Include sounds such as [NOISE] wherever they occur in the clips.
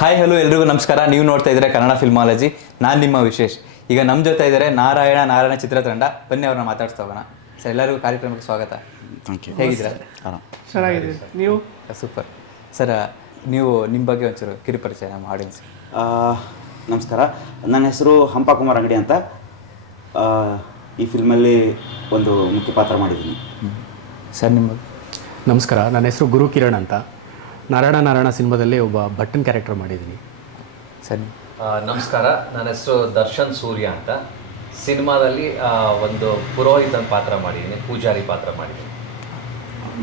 Hi hello ಎಲ್ರಿಗೂ ನಮಸ್ಕಾರ. ನೀವು ನೋಡ್ತಾ ಇದ್ರೆ ಕನ್ನಡ ಫಿಲ್ಮಾಲಜಿ ನಾನು ನಿಮ್ಮ ವಿಶೇಷ್. ಈಗ ನಮ್ಮ ಜೊತೆ ಇದ್ದಾರೆ ನಾರಾಯಣ ನಾರಾಯಣ ಚಿತ್ರತಂಡ. ಬನ್ನಿ ಅವ್ರನ್ನ ಮಾತಾಡ್ಸ್ತಾ ಹೋಗೋಣ. ಸರ್ ಎಲ್ಲರಿಗೂ ಕಾರ್ಯಕ್ರಮಕ್ಕೆ ಸ್ವಾಗತ. ಥ್ಯಾಂಕ್ ಯು ಹೇಗಿದ್ದೀರಾ? ಚೆನ್ನಾಗಿದೆ ನೀವು? ಸೂಪರ್. ಸರ್ ನೀವು ನಿಮ್ಮ ಬಗ್ಗೆ ಒಂಚೂರು ಕಿರುಪರಿಚಯ ನಮ್ಮ ಆಡಿಯನ್ಸ್ ಆ, ನಮಸ್ಕಾರ. ನನ್ನ ಹೆಸರು ಹಂಪ ಕುಮಾರ್ ಅಂಗಡಿ ಅಂತ. ಆ, ಈ ಫಿಲ್ಮಲ್ಲಿ ಒಂದು ಮುಖ್ಯ ಪಾತ್ರ ಮಾಡಿದ್ದೀನಿ. ಸರ್ ನಿಮ್ಮ ನಮಸ್ಕಾರ. ನನ್ನ ಹೆಸರು ಗುರು ಕಿರಣ್ ಅಂತ. ನಾರಾಯಣ ನಾರಾಯಣ ಸಿನಿಮಾದಲ್ಲಿ ಒಬ್ಬ ಭಟ್ಟನ್ ಕ್ಯಾರೆಕ್ಟರ್ ಮಾಡಿದ್ದೀನಿ ಸರಿ. ನಮಸ್ಕಾರ. ನನ್ನ ಹೆಸರು ದರ್ಶನ್ ಸೂರ್ಯ ಅಂತ. ಸಿನಿಮಾದಲ್ಲಿ ಒಂದು ಪುರೋಹಿತನ ಪಾತ್ರ ಮಾಡಿದ್ದೀನಿ ಪೂಜಾರಿ ಪಾತ್ರ ಮಾಡಿದ್ದೀನಿ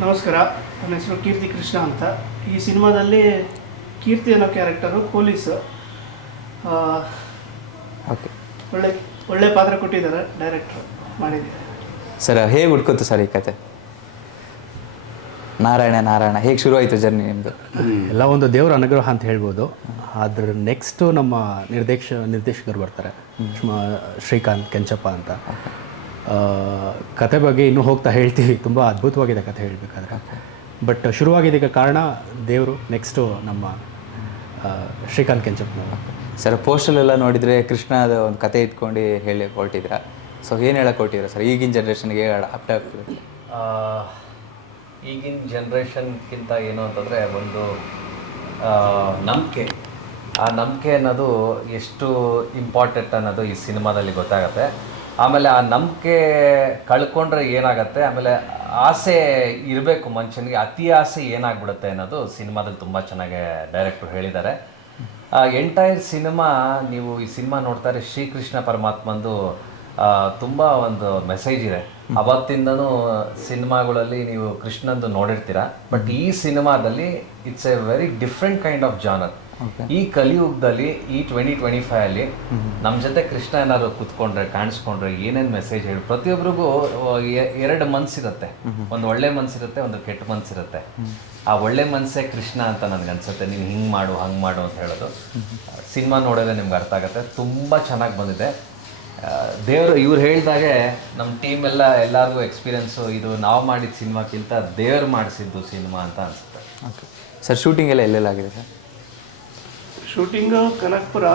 ನಮಸ್ಕಾರ. ನನ್ನ ಹೆಸರು ಕೀರ್ತಿ ಕೃಷ್ಣ ಅಂತ. ಈ ಸಿನಿಮಾದಲ್ಲಿ ಕೀರ್ತಿ ಅನ್ನೋ ಕ್ಯಾರೆಕ್ಟರು ಪೊಲೀಸು. ಆ, ಓಕೆ. ಒಳ್ಳೆ ಒಳ್ಳೆ ಪಾತ್ರ ಕೊಟ್ಟಿದ್ದಾರೆ ಡೈರೆಕ್ಟ್ರು ಮಾಡಿದ್ದಾರೆ ಸರ್ ಹೇಗೆ ಹುಡ್ಕೋತು ಸರ್ ಈ ಕತೆ? ನಾರಾಯಣ ನಾರಾಯಣ ಹೇಗೆ ಶುರು ಆಯಿತು ಜರ್ನಿ ನಿಮ್ಮದು ಎಲ್ಲ ಒಂದು ದೇವರ ಅನುಗ್ರಹ ಅಂತ ಹೇಳ್ಬೋದು. ಅದ್ರ ನೆಕ್ಸ್ಟು ನಮ್ಮ ನಿರ್ದೇಶ ನಿರ್ದೇಶಕರು ಬರ್ತಾರೆ. ಶ್ರೀಕಾಂತ್ ಕೆಂಚಪ್ಪ ಅಂತ. ಕತೆ ಬಗ್ಗೆ ಇನ್ನೂ ಹೋಗ್ತಾ ಹೇಳ್ತೀವಿ. ತುಂಬ ಅದ್ಭುತವಾಗಿದೆ ಕತೆ ಹೇಳಬೇಕಾದ್ರೆ. ಬಟ್ ಶುರುವಾಗಿದ್ದಕ್ಕೆ ಕಾರಣ ದೇವರು ನೆಕ್ಸ್ಟು ನಮ್ಮ ಶ್ರೀಕಾಂತ್ ಕೆಂಚಪ್ಪ ಸರ್ ಪೋಸ್ಟಲೆಲ್ಲ ನೋಡಿದರೆ ಕೃಷ್ಣದ ಒಂದು ಕತೆ ಇಟ್ಕೊಂಡು ಹೇಳಿ ಕೊಟ್ಟಿದ್ರ ಸೊ ಏನು ಹೇಳಕ್ಕೆ ಕೊಟ್ಟಿದ್ರ ಸರ್ ಈಗಿನ ಜನ್ರೇಷನ್ಗೆ ಅಪ್ಟ ಆ, ಈಗಿನ ಜನ್ರೇಷನ್ಗಿಂತ ಏನು ಅಂತಂದರೆ ಒಂದು ನಂಬಿಕೆ. ಆ ನಂಬಿಕೆ ಅನ್ನೋದು ಎಷ್ಟು ಇಂಪಾರ್ಟೆಂಟ್ ಅನ್ನೋದು ಈ ಸಿನಿಮಾದಲ್ಲಿ ಗೊತ್ತಾಗತ್ತೆ. ಆಮೇಲೆ ಆ ನಂಬಿಕೆ ಕಳ್ಕೊಂಡ್ರೆ ಏನಾಗತ್ತೆ? ಆಮೇಲೆ ಆಸೆ ಇರಬೇಕು ಮನುಷ್ಯನಿಗೆ, ಅತಿ ಆಸೆ ಏನಾಗ್ಬಿಡುತ್ತೆ ಅನ್ನೋದು ಸಿನಿಮಾದಲ್ಲಿ ತುಂಬ ಚೆನ್ನಾಗಿ ಡೈರೆಕ್ಟ್ರು ಹೇಳಿದ್ದಾರೆ. ಎಂಟೈರ್ ಸಿನಿಮಾ ನೀವು ಈ ಸಿನಿಮಾ ನೋಡ್ತಾರೆ ಶ್ರೀಕೃಷ್ಣ ಪರಮಾತ್ಮಂದು ತುಂಬ ಒಂದು ಮೆಸೇಜ್ ಇದೆ. ಅವತ್ತಿಂದನೂ ಸಿನಿಮಾಗಳಲ್ಲಿ ನೀವು ಕೃಷ್ಣಂದು ನೋಡಿರ್ತೀರಾ ಬಟ್ ಈ ಸಿನಿಮಾದಲ್ಲಿ it's a very different kind of genre ಈ ಕಲಿಯುಗದಲ್ಲಿ ಈ ಟ್ವೆಂಟಿ ಟ್ವೆಂಟಿ ಫೈವ್ ಅಲ್ಲಿ ನಮ್ಮ ಜೊತೆ ಕೃಷ್ಣ ಏನಾದ್ರು ಕುತ್ಕೊಂಡ್ರೆ ಕಾಣಿಸ್ಕೊಂಡ್ರೆ ಏನೇನು ಮೆಸೇಜ್ ಹೇಳಿ ಪ್ರತಿಯೊಬ್ಬರಿಗೂ ಎರಡು ಮನ್ಸಿರುತ್ತೆ ಒಂದು ಒಳ್ಳೆ ಮನ್ಸಿರುತ್ತೆ ಒಂದು ಕೆಟ್ಟ ಮನ್ಸಿರುತ್ತೆ ಆ ಒಳ್ಳೆ ಮನ್ಸೇ ಕೃಷ್ಣ ಅಂತ ನನಗೆ ಅನ್ಸುತ್ತೆ ನೀವು ಹಿಂಗೆ ಮಾಡು ಹಂಗೆ ಮಾಡು ಅಂತ ಹೇಳೋದು. ಸಿನಿಮಾ ನೋಡಿದ್ರೆ ನಿಮ್ಗೆ ಅರ್ಥ ಆಗುತ್ತೆ. ತುಂಬ ಚೆನ್ನಾಗಿ ಬಂದಿದೆ. ದೇವರು ಇವ್ರು ಹೇಳಿದಾಗೆ ನಮ್ಮ ಟೀಮ್ ಎಲ್ಲ ಎಲ್ಲರಿಗೂ ಎಕ್ಸ್ಪೀರಿಯನ್ಸು ಇದು ನಾವು ಮಾಡಿದ ಸಿನಿಮಾಕ್ಕಿಂತ ದೇವ್ರು ಮಾಡಿಸಿದ್ದು ಸಿನಿಮಾ ಅಂತ ಅನಿಸುತ್ತೆ. ಓಕೆ. ಸರ್ ಶೂಟಿಂಗ್ ಎಲ್ಲ ಎಲ್ಲೆಲ್ಲಾಗಿದೆ ಸರ್? ಶೂಟಿಂಗು ಕನಕ್ಪುರ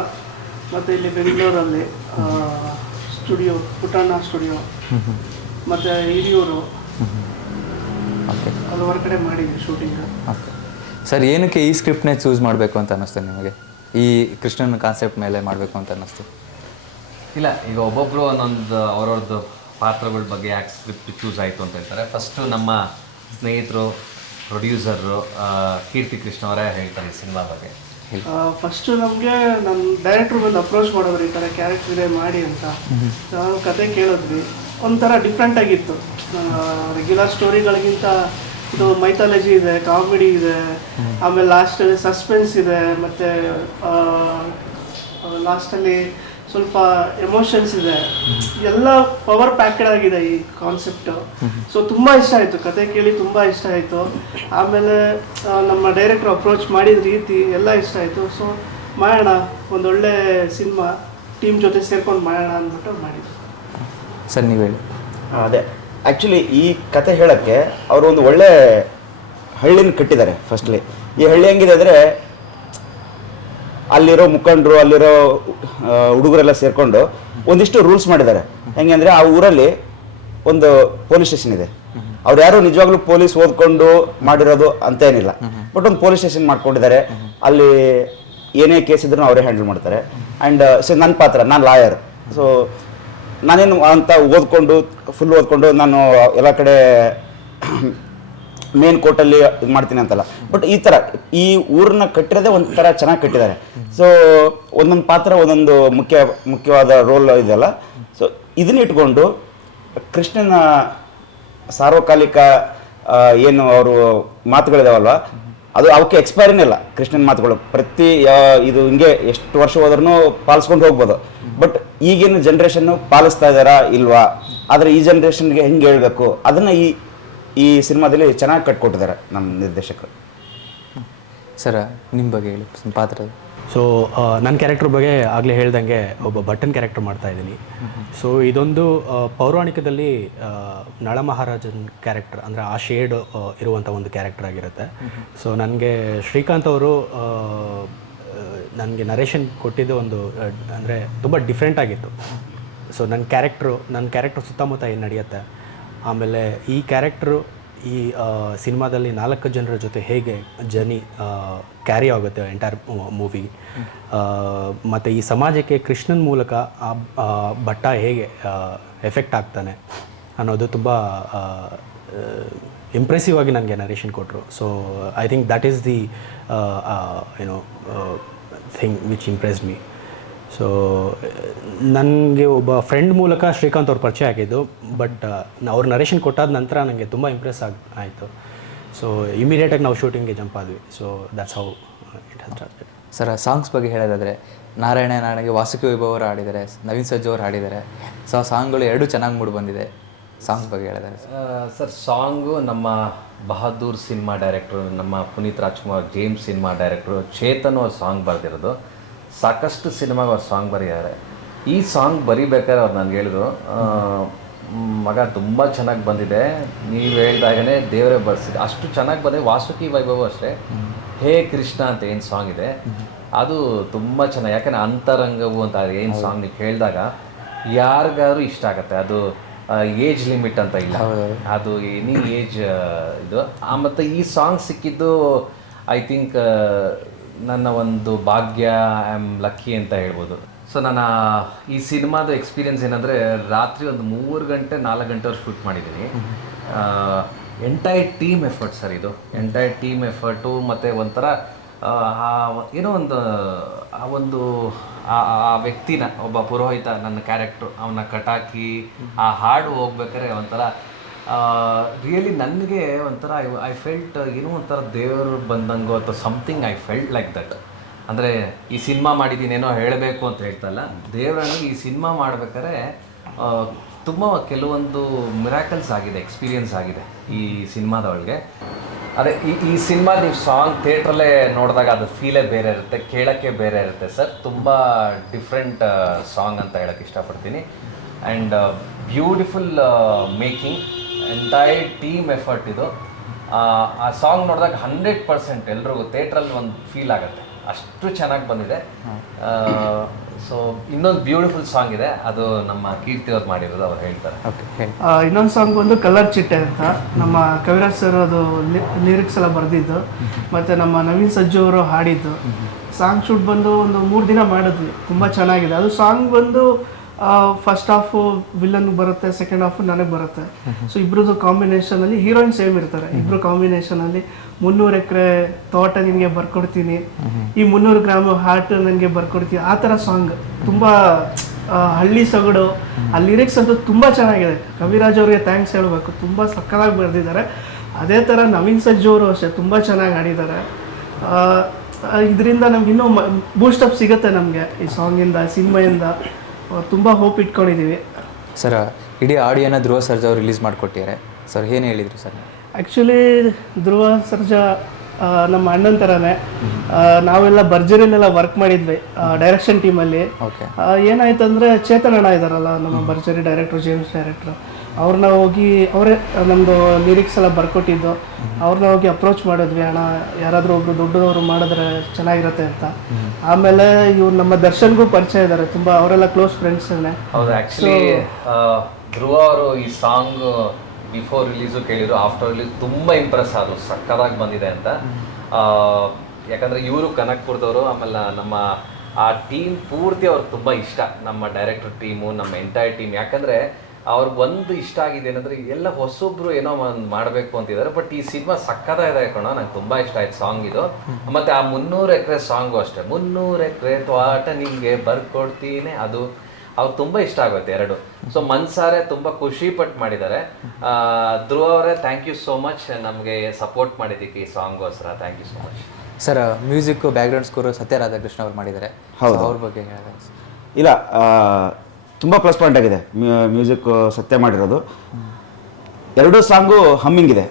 ಮತ್ತು ಇಲ್ಲಿ ಬೆಂಗಳೂರಲ್ಲಿ ಸ್ಟುಡಿಯೋ ಪುಟಾಣ ಸ್ಟುಡಿಯೋ ಮತ್ತು ಹಿರಿಯೂರು. ಓಕೆ. ಹಲವಾರು ಕಡೆ ಮಾಡಿದ್ವಿ ಶೂಟಿಂಗ್ ಓಕೆ. ಸರ್ ಏನಕ್ಕೆ ಈ ಸ್ಕ್ರಿಪ್ಟ್ನೇ ಚೂಸ್ ಮಾಡಬೇಕು ಅಂತ ಅನ್ನಿಸ್ತು ನಿಮಗೆ? ಈ ಕೃಷ್ಣನ ಕಾನ್ಸೆಪ್ಟ್ ಮೇಲೆ ಮಾಡಬೇಕು ಅಂತ ಅನ್ನಿಸ್ತು? ಇಲ್ಲ ಈಗ ಒಬ್ಬೊಬ್ಬರು ಒಂದೊಂದು ಅವ್ರವ್ರದ್ದು ಪಾತ್ರಗಳ ಬಗ್ಗೆ ಯಾಕೆ ಸ್ಕ್ರಿಪ್ಟ್ ಚೂಸ್ ಆಯಿತು ಅಂತ ಹೇಳ್ತಾರೆ. ಫಸ್ಟು ನಮ್ಮ ಸ್ನೇಹಿತರು ಪ್ರೊಡ್ಯೂಸರು ಕೀರ್ತಿ ಕೃಷ್ಣ ಅವರೇ ಹೇಳ್ತಾರೆ ಈ ಸಿನಿಮಾ ಬಗ್ಗೆ. ಫಸ್ಟು ನಮಗೆ ನಮ್ಮ ಡೈರೆಕ್ಟ್ರ್ ಬಂದು ಅಪ್ರೋಚ್ ಮಾಡೋರು ಈ ಥರ ಕ್ಯಾರೆಕ್ಟರ್ ಇದೆ ಮಾಡಿ ಅಂತ. ನಾವು ಕತೆ ಕೇಳಿದ್ವಿ. ಒಂಥರ ಡಿಫ್ರೆಂಟ್ ಆಗಿತ್ತು. ರೆಗ್ಯುಲರ್ ಸ್ಟೋರಿಗಳಿಗಿಂತ ಇದು ಮೈಥಾಲಜಿ ಇದೆ ಕಾಮಿಡಿ ಇದೆ ಆಮೇಲೆ ಲಾಸ್ಟಲ್ಲಿ ಸಸ್ಪೆನ್ಸ್ ಇದೆ ಮತ್ತು ಲಾಸ್ಟಲ್ಲಿ ಸ್ವಲ್ಪ ಎಮೋಷನ್ಸ್ ಇದೆ. ಎಲ್ಲ ಪವರ್ ಪ್ಯಾಕೆಡ್ ಆಗಿದೆ ಈ ಕಾನ್ಸೆಪ್ಟ್ ಸೊ ತುಂಬ ಇಷ್ಟ ಆಯಿತು. ಕತೆ ಕೇಳಿ ತುಂಬ ಇಷ್ಟ ಆಯಿತು. ಆಮೇಲೆ ನಮ್ಮ ಡೈರೆಕ್ಟರ್ ಅಪ್ರೋಚ್ ಮಾಡಿದ ರೀತಿ ಎಲ್ಲ ಇಷ್ಟ ಆಯಿತು. ಸೊ ಮಾಡೋಣ. ಒಂದೊಳ್ಳೆ ಸಿನಿಮಾ ಟೀಮ್ ಜೊತೆ ಸೇರ್ಕೊಂಡು ಮಾಡೋಣ ಅಂದ್ಬಿಟ್ಟು ಮಾಡಿದ್ವಿ ಸರ್ ನೀವು ಹೇಳಿ. ಅದೇ. ಆ್ಯಕ್ಚುಲಿ ಈ ಕತೆ ಹೇಳೋಕ್ಕೆ ಅವರು ಒಂದು ಒಳ್ಳೆ ಹಳ್ಳಿನ ಕಟ್ಟಿದ್ದಾರೆ ಫಸ್ಟ್ಲಿ ಈ ಹಳ್ಳಿ ಹೆಂಗಿದೆ ಅಂದರೆ ಅಲ್ಲಿರೋ ಮುಖಂಡರು, ಅಲ್ಲಿರೋ ಹುಡುಗರೆಲ್ಲ ಸೇರಿಕೊಂಡು ಒಂದಿಷ್ಟು ರೂಲ್ಸ್ ಮಾಡಿದ್ದಾರೆ. ಹೆಂಗೆ ಅಂದರೆ ಆ ಊರಲ್ಲಿ ಒಂದು ಪೊಲೀಸ್ ಸ್ಟೇಷನ್ ಇದೆ. ಅವ್ರು ಯಾರು ನಿಜವಾಗ್ಲೂ ಪೊಲೀಸ್ ಓದ್ಕೊಂಡು ಮಾಡಿರೋದು ಅಂತ ಏನಿಲ್ಲ. ಬಟ್ ಒಂದು ಪೊಲೀಸ್ ಸ್ಟೇಷನ್ ಮಾಡ್ಕೊಂಡಿದ್ದಾರೆ. ಅಲ್ಲಿ ಏನೇ ಕೇಸ್ ಇದ್ರೂ ಅವರೇ ಹ್ಯಾಂಡಲ್ ಮಾಡ್ತಾರೆ. ಆ್ಯಂಡ್ ಸೊ ನನ್ನ ಪಾತ್ರ, ನಾನು ಲಾಯರ್. ಸೊ ನಾನೇನು ಅಂತ ಓದ್ಕೊಂಡು ಫುಲ್ ಓದ್ಕೊಂಡು ನಾನು ಎಲ್ಲ ಕಡೆ ಮೇನ್ ಕೋರ್ಟಲ್ಲಿ ಇದು ಮಾಡ್ತೀನಿ ಅಂತಲ್ಲ. ಬಟ್ ಈ ಥರ ಈ ಊರನ್ನ ಕಟ್ಟಿರೋದೇ ಒಂಥರ ಚೆನ್ನಾಗಿ ಕಟ್ಟಿದ್ದಾರೆ. ಸೊ ಒಂದೊಂದು ಪಾತ್ರ, ಒಂದೊಂದು ಮುಖ್ಯ, ಮುಖ್ಯವಾದ ರೋಲ್ ಇದೆಯಲ್ಲ. ಸೊ ಇದನ್ನ ಇಟ್ಕೊಂಡು ಕೃಷ್ಣನ ಸಾರ್ವಕಾಲಿಕ ಏನು ಅವರು ಮಾತುಗಳಿದಾವಲ್ವ, ಅದು ಅವಕ್ಕೆ ಎಕ್ಸ್ಪೈರಿನೇ ಇಲ್ಲ, ಕೃಷ್ಣನ ಮಾತುಗಳು. ಪ್ರತಿ ಇದು ಹಿಂಗೆ ಎಷ್ಟು ವರ್ಷ ಹೋದ್ರೂ ಪಾಲಿಸ್ಕೊಂಡು ಹೋಗ್ಬೋದು. ಬಟ್ ಈಗಿನ ಜನ್ರೇಷನ್ನು ಪಾಲಿಸ್ತಾ ಇದ್ದಾರಾ ಇಲ್ವಾ? ಆದರೆ ಈ ಜನ್ರೇಷನ್ಗೆ ಹೆಂಗೆ ಹೇಳಬೇಕು? ಅದನ್ನು ಈ ಈ ಸಿನಿಮಾದಲ್ಲಿ ಚೆನ್ನಾಗಿ ಕಟ್ಕೊಟ್ಟಿದ್ದಾರೆ ನಮ್ಮ ನಿರ್ದೇಶಕರು. ಸರ್ ನಿಮ್ಮ ಬಗ್ಗೆ ಹೇಳಿ ಪಾತ್ರ ಪಾತ್ರದ. ಸೊ ನನ್ನ ಕ್ಯಾರೆಕ್ಟರ್ ಬಗ್ಗೆ ಆಗಲೇ ಹೇಳ್ದಂಗೆ ಒಬ್ಬ ಬಟನ್ ಕ್ಯಾರೆಕ್ಟರ್ ಮಾಡ್ತಾ ಇದ್ದೀನಿ. ಸೊ ಇದೊಂದು ಪೌರಾಣಿಕದಲ್ಲಿ ನಳ ಮಹಾರಾಜನ್ ಕ್ಯಾರೆಕ್ಟರ್ ಅಂದರೆ ಆ ಶೇಡ್ ಇರುವಂಥ ಒಂದು ಕ್ಯಾರೆಕ್ಟರ್ ಆಗಿರುತ್ತೆ. ಸೊ ನನಗೆ ಶ್ರೀಕಾಂತ್ ಅವರು ನನಗೆ ನರೇಷನ್ ಕೊಟ್ಟಿದ್ದು ಒಂದು ಅಂದರೆ ತುಂಬ ಡಿಫ್ರೆಂಟ್ ಆಗಿತ್ತು. ಸೊ ನನ್ನ ಕ್ಯಾರೆಕ್ಟ್ರು ನನ್ನ ಕ್ಯಾರೆಕ್ಟರ್ ಸುತ್ತಮುತ್ತ ಏನು ನಡೆಯುತ್ತೆ? ಆಮೇಲೆ ಈ ಕ್ಯಾರೆಕ್ಟ್ರು ಈ ಸಿನಿಮಾದಲ್ಲಿ ನಾಲ್ಕು ಜನರ ಜೊತೆ ಹೇಗೆ ಜರ್ನಿ ಕ್ಯಾರಿ ಆಗುತ್ತೆ ಎಂಟೈರ್ ಮೂವಿ ಮತ್ತು ಈ ಸಮಾಜಕ್ಕೆ ಕೃಷ್ಣನ ಮೂಲಕ ಆ ಭಟ್ಟ ಹೇಗೆ ಎಫೆಕ್ಟ್ ಆಗ್ತಾನೆ ಅನ್ನೋದು ತುಂಬ ಇಂಪ್ರೆಸಿವ್ ಆಗಿ ನನಗೆ ನರೇಷನ್ ಕೊಟ್ಟರು so I think that is the you know thing which impress me so ನನಗೆ ಒಬ್ಬ ಫ್ರೆಂಡ್ ಮೂಲಕ ಶ್ರೀಕಾಂತ್ ಅವ್ರ ಪರಿಚಯ ಆಗಿದ್ದು ಬಟ್ ಅವ್ರ ನರೇಷನ್ ಕೊಟ್ಟಾದ ನಂತರ ನನಗೆ ತುಂಬ ಇಂಪ್ರೆಸ್ ಆಗಿ ಆಯಿತು. ಸೊ ಇಮಿಡಿಯೇಟಾಗಿ ನಾವು ಶೂಟಿಂಗ್ಗೆ ಜಂಪ್ ಆದ್ವಿ. So that's how it has started sir songs ಬಗ್ಗೆ ಹೇಳೋದಾದರೆ ನಾರಾಯಣ ನಾರಾಯಣಗೆ ವಾಸುಕಿ ವೈಭವ್ ಅವರು ಹಾಡಿದ್ದಾರೆ ನವೀನ್ ಸಜ್ಜು ಅವರು ಹಾಡಿದ್ದಾರೆ. ಸೊ ಆ ಸಾಂಗ್ಗಳು ಎರಡೂ ಚೆನ್ನಾಗಿ ಮೂಡಿ ಬಂದಿದೆ. ಸಾಂಗ್ಸ್ ಬಗ್ಗೆ ಹೇಳಿದ್ದಾರೆ ಸರ್ ಸಾಂಗು ನಮ್ಮ ಬಹದ್ದೂರ್ ಸಿನಿಮಾ ಡೈರೆಕ್ಟ್ರು ನಮ್ಮ Puneeth Rajkumar James cinema director Chetan ಅವ್ರ ಸಾಂಗ್ ಬರೆದಿರೋದು. ಸಾಕಷ್ಟು ಸಿನಿಮಾಗೆ ಅವ್ರು ಸಾಂಗ್ ಬರೆಯಾರೆ. ಈ ಸಾಂಗ್ ಬರಿಬೇಕಾದ್ರೆ ಅವ್ರು ನನಗೆ ಹೇಳಿದ್ರು ಮಗ ತುಂಬ ಚೆನ್ನಾಗಿ ಬಂದಿದೆ ನೀವು ಹೇಳ್ದಾಗನೇ ದೇವರೇ ಬರ್ಸಿದೆ. ಅಷ್ಟು ಚೆನ್ನಾಗಿ ಬಂದಿದೆ ವಾಸುಕಿ ವೈಭವ ಅಷ್ಟೇ. ಹೇ ಕೃಷ್ಣ ಅಂತ ಏನು ಸಾಂಗ್ ಇದೆ ಅದು ತುಂಬ ಚೆನ್ನಾಗಿ ಯಾಕಂದರೆ ಅಂತರಂಗವು ಅಂತ ಏನು ಸಾಂಗ್ ನೀವು ಕೇಳಿದಾಗ ಯಾರಿಗಾದ್ರೂ ಇಷ್ಟ ಆಗುತ್ತೆ. ಅದು ಏಜ್ ಲಿಮಿಟ್ ಅಂತ ಇಲ್ಲ. ಅದು ಎನಿ ಏಜ್ ಇದು. ಮತ್ತು ಮತ್ತೆ ಈ ಸಾಂಗ್ ಸಿಕ್ಕಿದ್ದು ಐ ಥಿಂಕ್ ನನ್ನ ಒಂದು ಭಾಗ್ಯ ಐ ಆಮ್ ಲಕ್ಕಿ ಅಂತ ಹೇಳ್ಬೋದು. ಸೊ ನನ್ನ ಈ ಸಿನಿಮಾದ ಎಕ್ಸ್ಪೀರಿಯನ್ಸ್ ಏನಂದರೆ ರಾತ್ರಿ ಒಂದು ಮೂರು ಗಂಟೆ ನಾಲ್ಕು ಗಂಟೆವರೆಗೆ ಶೂಟ್ ಮಾಡಿದ್ದೀನಿ. ಎಂಟೈರ್ ಟೀಮ್ ಎಫರ್ಟ್ ಸರ್ ಇದು. ಎಂಟೈರ್ ಟೀಮ್ ಎಫರ್ಟು ಮತ್ತು ಒಂಥರ ಏನೋ ಒಂದು ಆ ಒಂದು ಆ ಆ ವ್ಯಕ್ತಿನ ಒಬ್ಬ ಪುರೋಹಿತ ನನ್ನ ಕ್ಯಾರೆಕ್ಟ್ರು ಅವನ್ನ ಕಟಾಕಿ ಆ ಹಾಡು ಹೋಗ್ಬೇಕಾದ್ರೆ ಒಂಥರ ರಿಯಲಿ ನನಗೆ ಒಂಥರ ಐ ಐ ಫೆಲ್ಟ್ ಏನೋ ಒಂಥರ ದೇವರು ಬಂದಂಗೋ ಅಥವಾ something I felt like that ಅಂದರೆ ಈ ಸಿನಿಮಾ ಮಾಡಿದ್ದೀನೇನೋ ಹೇಳಬೇಕು ಅಂತ ಹೇಳ್ತಲ್ಲ ದೇವರನ್ನು ಈ ಸಿನಿಮಾ ಮಾಡ್ಬೇಕಾದ್ರೆ ತುಂಬ ಕೆಲವೊಂದು ಮಿರಾಕಲ್ಸ್ ಆಗಿದೆ ಎಕ್ಸ್ಪೀರಿಯನ್ಸ್ ಆಗಿದೆ ಈ ಸಿನಿಮಾದವಳಿಗೆ ಅದೇ, ಈ ಈ ಸಿನಿಮಾ ನೀವು ಸಾಂಗ್ ಥಿಯೇಟ್ರಲ್ಲೇ ನೋಡಿದಾಗ ಅದು ಫೀಲೇ ಬೇರೆ ಇರುತ್ತೆ, ಕೇಳೋಕ್ಕೆ ಬೇರೆ ಇರುತ್ತೆ ಸರ್. ತುಂಬ ಡಿಫ್ರೆಂಟ್ ಸಾಂಗ್ ಅಂತ ಹೇಳಕ್ಕೆ ಇಷ್ಟಪಡ್ತೀನಿ. And beautiful making entire team effort ಇದು. ಆ, ಆ ಸಾಂಗ್ ನೋಡಿದಾಗ ಹಂಡ್ರೆಡ್ ಪರ್ಸೆಂಟ್ ಎಲ್ರಿಗೂ ಥಿಯೇಟ್ರಲ್ಲಿ ಒಂದು ಫೀಲ್ ಆಗುತ್ತೆ. ಅಷ್ಟು ಚೆನ್ನಾಗಿ ಬಂದಿದೆ. ಸೊ ಇನ್ನೊಂದು ಬ್ಯೂಟಿಫುಲ್ ಸಾಂಗ್ ಇದೆ. ಅದು ನಮ್ಮ ಕೀರ್ತಿ ಅವ್ರು ಮಾಡಿರೋದು ಅವ್ರು ಹೇಳ್ತಾರೆ. ಓಕೆ ಇನ್ನೊಂದು ಸಾಂಗ್ ಬಂದು ಕಲರ್ ಚಿಟ್ಟೆ ಅಂತ. ನಮ್ಮ ಕವಿರಾಜ್ ಸರ್ ಅದು ಲಿರಿಕ್ಸ್ ಎಲ್ಲ ಬರೆದಿದ್ದು. ಮತ್ತು ನಮ್ಮ ನವೀನ್ ಸಜ್ಜು ಅವರು ಹಾಡಿದ್ದು. ಸಾಂಗ್ ಶೂಟ್ ಬಂದು ಒಂದು ಮೂರು ದಿನ ಮಾಡಿದ್ವಿ. ತುಂಬ ಚೆನ್ನಾಗಿದೆ. ಅದು ಸಾಂಗ್ ಬಂದು ಫಸ್ಟ್ ಹಾಫು ವಿಲನ್ ಬರುತ್ತೆ ಸೆಕೆಂಡ್ ಹಾಫ್ ನನಗೆ ಬರುತ್ತೆ. ಸೊ ಇಬ್ರದ್ದು ಕಾಂಬಿನೇಷನಲ್ಲಿ ಹೀರೋಯಿನ್ ಸೇಮ್ ಇರ್ತಾರೆ. ಇಬ್ರು ಕಾಂಬಿನೇಷನಲ್ಲಿ ಮುನ್ನೂರು ಎಕರೆ ತೋಟ ನಿನಗೆ ಬರ್ಕೊಡ್ತೀನಿ. ಈ ಮುನ್ನೂರು ಗ್ರಾಮ್ ಹಾರ್ಟ್ ನನಗೆ ಬರ್ಕೊಡ್ತೀನಿ. ಆ ಥರ ಸಾಂಗ್ ತುಂಬ ಹಳ್ಳಿ ಸೊಗಡು. ಆ ಲಿರಿಕ್ಸ್ ಅಂತೂ ತುಂಬ ಚೆನ್ನಾಗಿದೆ. ಕವಿರಾಜ್ ಅವರಿಗೆ ಥ್ಯಾಂಕ್ಸ್ ಹೇಳಬೇಕು. ತುಂಬ ಸಕ್ಕದಾಗಿ ಬರೆದಿದ್ದಾರೆ. ಅದೇ ಥರ ನವೀನ್ ಸಜ್ಜು ಅವರು ಅಷ್ಟೇ ತುಂಬ ಚೆನ್ನಾಗಿ ಆಡಿದ್ದಾರೆ ಇದರಿಂದ ನಮ್ಗೆ ಇನ್ನೂ ಅಪ್ ಸಿಗುತ್ತೆ ನಮಗೆ ಈ ಸಾಂಗಿಂದ ಸಿನಿಮಾಯಿಂದ ತುಂಬ ಹೋಪ್ ಇಟ್ಕೊಂಡಿದ್ದೀವಿ ಸರ್ ಇಡೀ ಆಡಿಯೋನ ಧ್ರುವ ಸರ್ಜಾ ಅವ್ರು ರಿಲೀಸ್ ಮಾಡಿಕೊಟ್ಟಿದ್ದಾರೆ. ಸರ್ ಏನು ಹೇಳಿದರು ಸರ್? ಆ್ಯಕ್ಚುಲಿ ಧ್ರುವ ಸರ್ಜಾ ನಮ್ಮ ಅಣ್ಣನ ಥರನೇ ನಾವೆಲ್ಲ ಭರ್ಜರಿಲೆಲ್ಲ ವರ್ಕ್ ಮಾಡಿದ್ವಿ ಡೈರೆಕ್ಷನ್ ಟೀಮಲ್ಲಿ ಓಕೆ ಏನಾಯ್ತು ಅಂದರೆ ಚೇತನ್ ಅಣ್ಣ ಇದ್ದಾರಲ್ಲ ನಮ್ಮ ಭರ್ಜರಿ ಡೈರೆಕ್ಟ್ರು ಜೇಮ್ಸ್ ಡೈರೆಕ್ಟ್ರು ಅವ್ರನ್ನ ಹೋಗಿ ಅವರೇ ನಮ್ಮದು ಲಿರಿಕ್ಸ್ ಎಲ್ಲ ಬರ್ಕೊಟ್ಟಿದ್ದು. ಅವ್ರನ್ನ ಹೋಗಿ ಅಪ್ರೋಚ್ ಮಾಡಿದ್ವಿ ಅಣ್ಣ ಯಾರಾದರೂ ಒಬ್ರು ದೊಡ್ಡದವರು ಮಾಡಿದ್ರೆ ಚೆನ್ನಾಗಿರುತ್ತೆ ಅಂತ. ಆಮೇಲೆ ಇವ್ರು ನಮ್ಮ ದರ್ಶನ್ಗೂ ಪರಿಚಯ ಇದ್ದಾರೆ ತುಂಬ ಅವರೆಲ್ಲ ಕ್ಲೋಸ್ ಫ್ರೆಂಡ್ಸ್ ಹೌದು ಆ್ಯಕ್ಚುಲಿ ಧ್ರುವ ಅವರು ಈ ಸಾಂಗ್ ಬಿಫೋರ್ ರಿಲೀಸು ಕೇಳಿದ್ರು ಆಫ್ಟರ್ ರಿಲೀಸ್ ತುಂಬ ಇಂಪ್ರೆಸ್ ಆದರು ಸಕ್ಕದಾಗಿ ಬಂದಿದೆ ಅಂತ. ಯಾಕಂದರೆ ಯಾಕಂದ್ರೆ ಇವರು ಕನಕ್ಪುರದವರು ಆಮೇಲೆ ನಮ್ಮ ಆ ಟೀಮ್ ಪೂರ್ತಿ ಅವ್ರಿಗೆ ತುಂಬ ಇಷ್ಟ ನಮ್ಮ ಡೈರೆಕ್ಟರ್ ಟೀಮು ನಮ್ಮ ಎಂಟೈರ್ ಟೀಮ್ ಯಾಕಂದ್ರೆ ಅವ್ರಿಗೆ ಒಂದು ಇಷ್ಟ ಆಗಿದೆ ಏನಂದ್ರೆ ಎಲ್ಲ ಹೊಸೊಬ್ರು ಏನೋ ಒಂದು ಮಾಡಬೇಕು ಅಂತಿದ್ದಾರೆ ಬಟ್ ಈ ಸಿನಿಮಾ ಸಕ್ಕದಾಗಿದೆ ಕಣ ನಂಗೆ ತುಂಬಾ ಇಷ್ಟ ಆಯ್ತು ಸಾಂಗ್ ಇದು. ಮತ್ತೆ ಆ ಮುನ್ನೂರು ಎಕರೆ ಸಾಂಗು ಅಷ್ಟೇ ಮುನ್ನೂರು ಎಕರೆ ತೋಟ ನಿಮಗೆ ಬರ್ಕೊಡ್ತೀನಿ ಅದು ಅವ್ರು ತುಂಬಾ ಇಷ್ಟ ಆಗುತ್ತೆ ಎರಡು. ಸೊ ಮನ್ಸಾರೆ ತುಂಬಾ ಖುಷಿ ಪಟ್ಟು ಮಾಡಿದ್ದಾರೆ. ಆ, ಧ್ರುವ ಅವರೇ ಥ್ಯಾಂಕ್ ಯು ಸೋ ಮಚ್ ನಮಗೆ ಸಪೋರ್ಟ್ ಮಾಡಿದ್ದಕ್ಕೆ ಈ ಸಾಂಗ್ಗೋಸ್ಕರ thank you so much sir music background score Satya Radhakrishna ಅವ್ರು ಮಾಡಿದ್ದಾರೆ. ಹೌದು. ಅವ್ರ ಬಗ್ಗೆ ಇಲ್ಲ ತುಂಬ ಪ್ಲಸ್ ಪಾಯಿಂಟ್ ಆಗಿದೆ. ಮ್ಯೂಸಿಕ್ ಸತ್ಯ ಮಾಡಿರೋದು. ಎರಡೂ ಸಾಂಗು ಹಮ್ಮಿಂಗ್ ಇದೆ.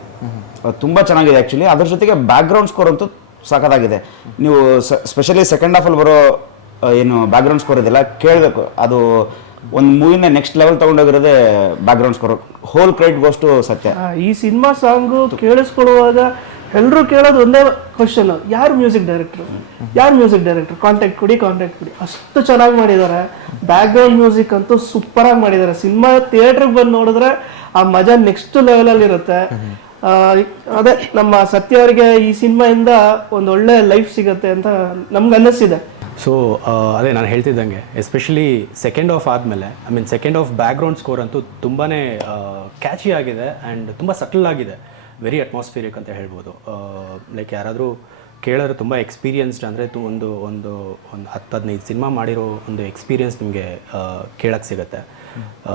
ತುಂಬ ಚೆನ್ನಾಗಿದೆ ಆ್ಯಕ್ಚುಲಿ ಅದ್ರ ಜೊತೆಗೆ ಬ್ಯಾಕ್ಗ್ರೌಂಡ್ ಸ್ಕೋರ್ ಅಂತೂ ಸಾಕದಾಗಿದೆ. ನೀವು ಸ್ಪೆಷಲಿ ಸೆಕೆಂಡ್ ಹಾಫಲ್ಲಿ ಬರೋ ಏನು ಬ್ಯಾಕ್ಗ್ರೌಂಡ್ ಸ್ಕೋರ್ ಇದೆಲ್ಲ. ಕೇಳಬೇಕು. ಅದು ಒಂದು ಮೂವಿನ next level ತಗೊಂಡೋಗಿರೋದೇ background score whole credit goes to Satya. ಈ ಸಿನಿಮಾ ಸಾಂಗು ಕೇಳಿಸ್ಕೊಳ್ಳುವಾಗ ಎಲ್ಲರೂ ಕೇಳೋದು ಒಂದೇ ಕ್ವಶನ್ ಯಾರು ಮ್ಯೂಸಿಕ್ ಡೈರೆಕ್ಟ್ರು ಯಾರು ಮ್ಯೂಸಿಕ್ ಡೈರೆಕ್ಟರ್ ಕಾಂಟ್ಯಾಕ್ಟ್ ಕೊಡಿ ಕಾಂಟ್ಯಾಕ್ಟ್ ಕೊಡಿ. ಅಷ್ಟು ಚೆನ್ನಾಗಿ ಮಾಡಿದ್ದಾರೆ ಬ್ಯಾಕ್ಗ್ರೌಂಡ್ ಮ್ಯೂಸಿಕ್ ಅಂತೂ ಸೂಪರ್ ಆಗಿ ಮಾಡಿದ್ದಾರೆ ಸಿನಿಮಾ ಥಿಯೇಟ್ರಿಗೆ ಬಂದು ನೋಡಿದ್ರೆ ಆ ಮಜಾ ನೆಕ್ಸ್ಟ್ ಲೆವೆಲಲ್ಲಿ ಇರುತ್ತೆ. ಅದೇ ನಮ್ಮ ಸತ್ಯ ಅವರಿಗೆ ಈ ಸಿನಿಮಾಯಿಂದ ಒಂದು ಒಳ್ಳೆ ಲೈಫ್ ಸಿಗತ್ತೆ ಅಂತ ನಮ್ಗೆ ಅನ್ನಿಸಿದೆ ಸೊ ಅದೇ ನಾನು ಹೇಳ್ತಿದ್ದಂಗೆ ಎಸ್ಪೆಷಲಿ ಸೆಕೆಂಡ್ ಆಫ್ ಆದಮೇಲೆ I mean second half background score ಅಂತೂ ತುಂಬಾ ಕ್ಯಾಚಿ ಆಗಿದೆ ಆ್ಯಂಡ್ ತುಂಬ ಸಟಲ್ ಆಗಿದೆ. ವೆರಿ ಅಟ್ಮಾಸ್ಫಿಯರಿಕ್ ಅಂತ ಹೇಳ್ಬೋದು. ಲೈಕ್ ಯಾರಾದರೂ ಕೇಳೋರು ತುಂಬ ಎಕ್ಸ್ಪೀರಿಯನ್ಸ್ಡ್ ಅಂದರೆ ಒಂದು ಒಂದು ಒಂದು ಹತ್ತು ಹದಿನೈದು ಸಿನಿಮಾ ಮಾಡಿರೋ ಒಂದು ಎಕ್ಸ್ಪೀರಿಯನ್ಸ್ ನಿಮಗೆ ಕೇಳಕ್ಕೆ ಸಿಗುತ್ತೆ.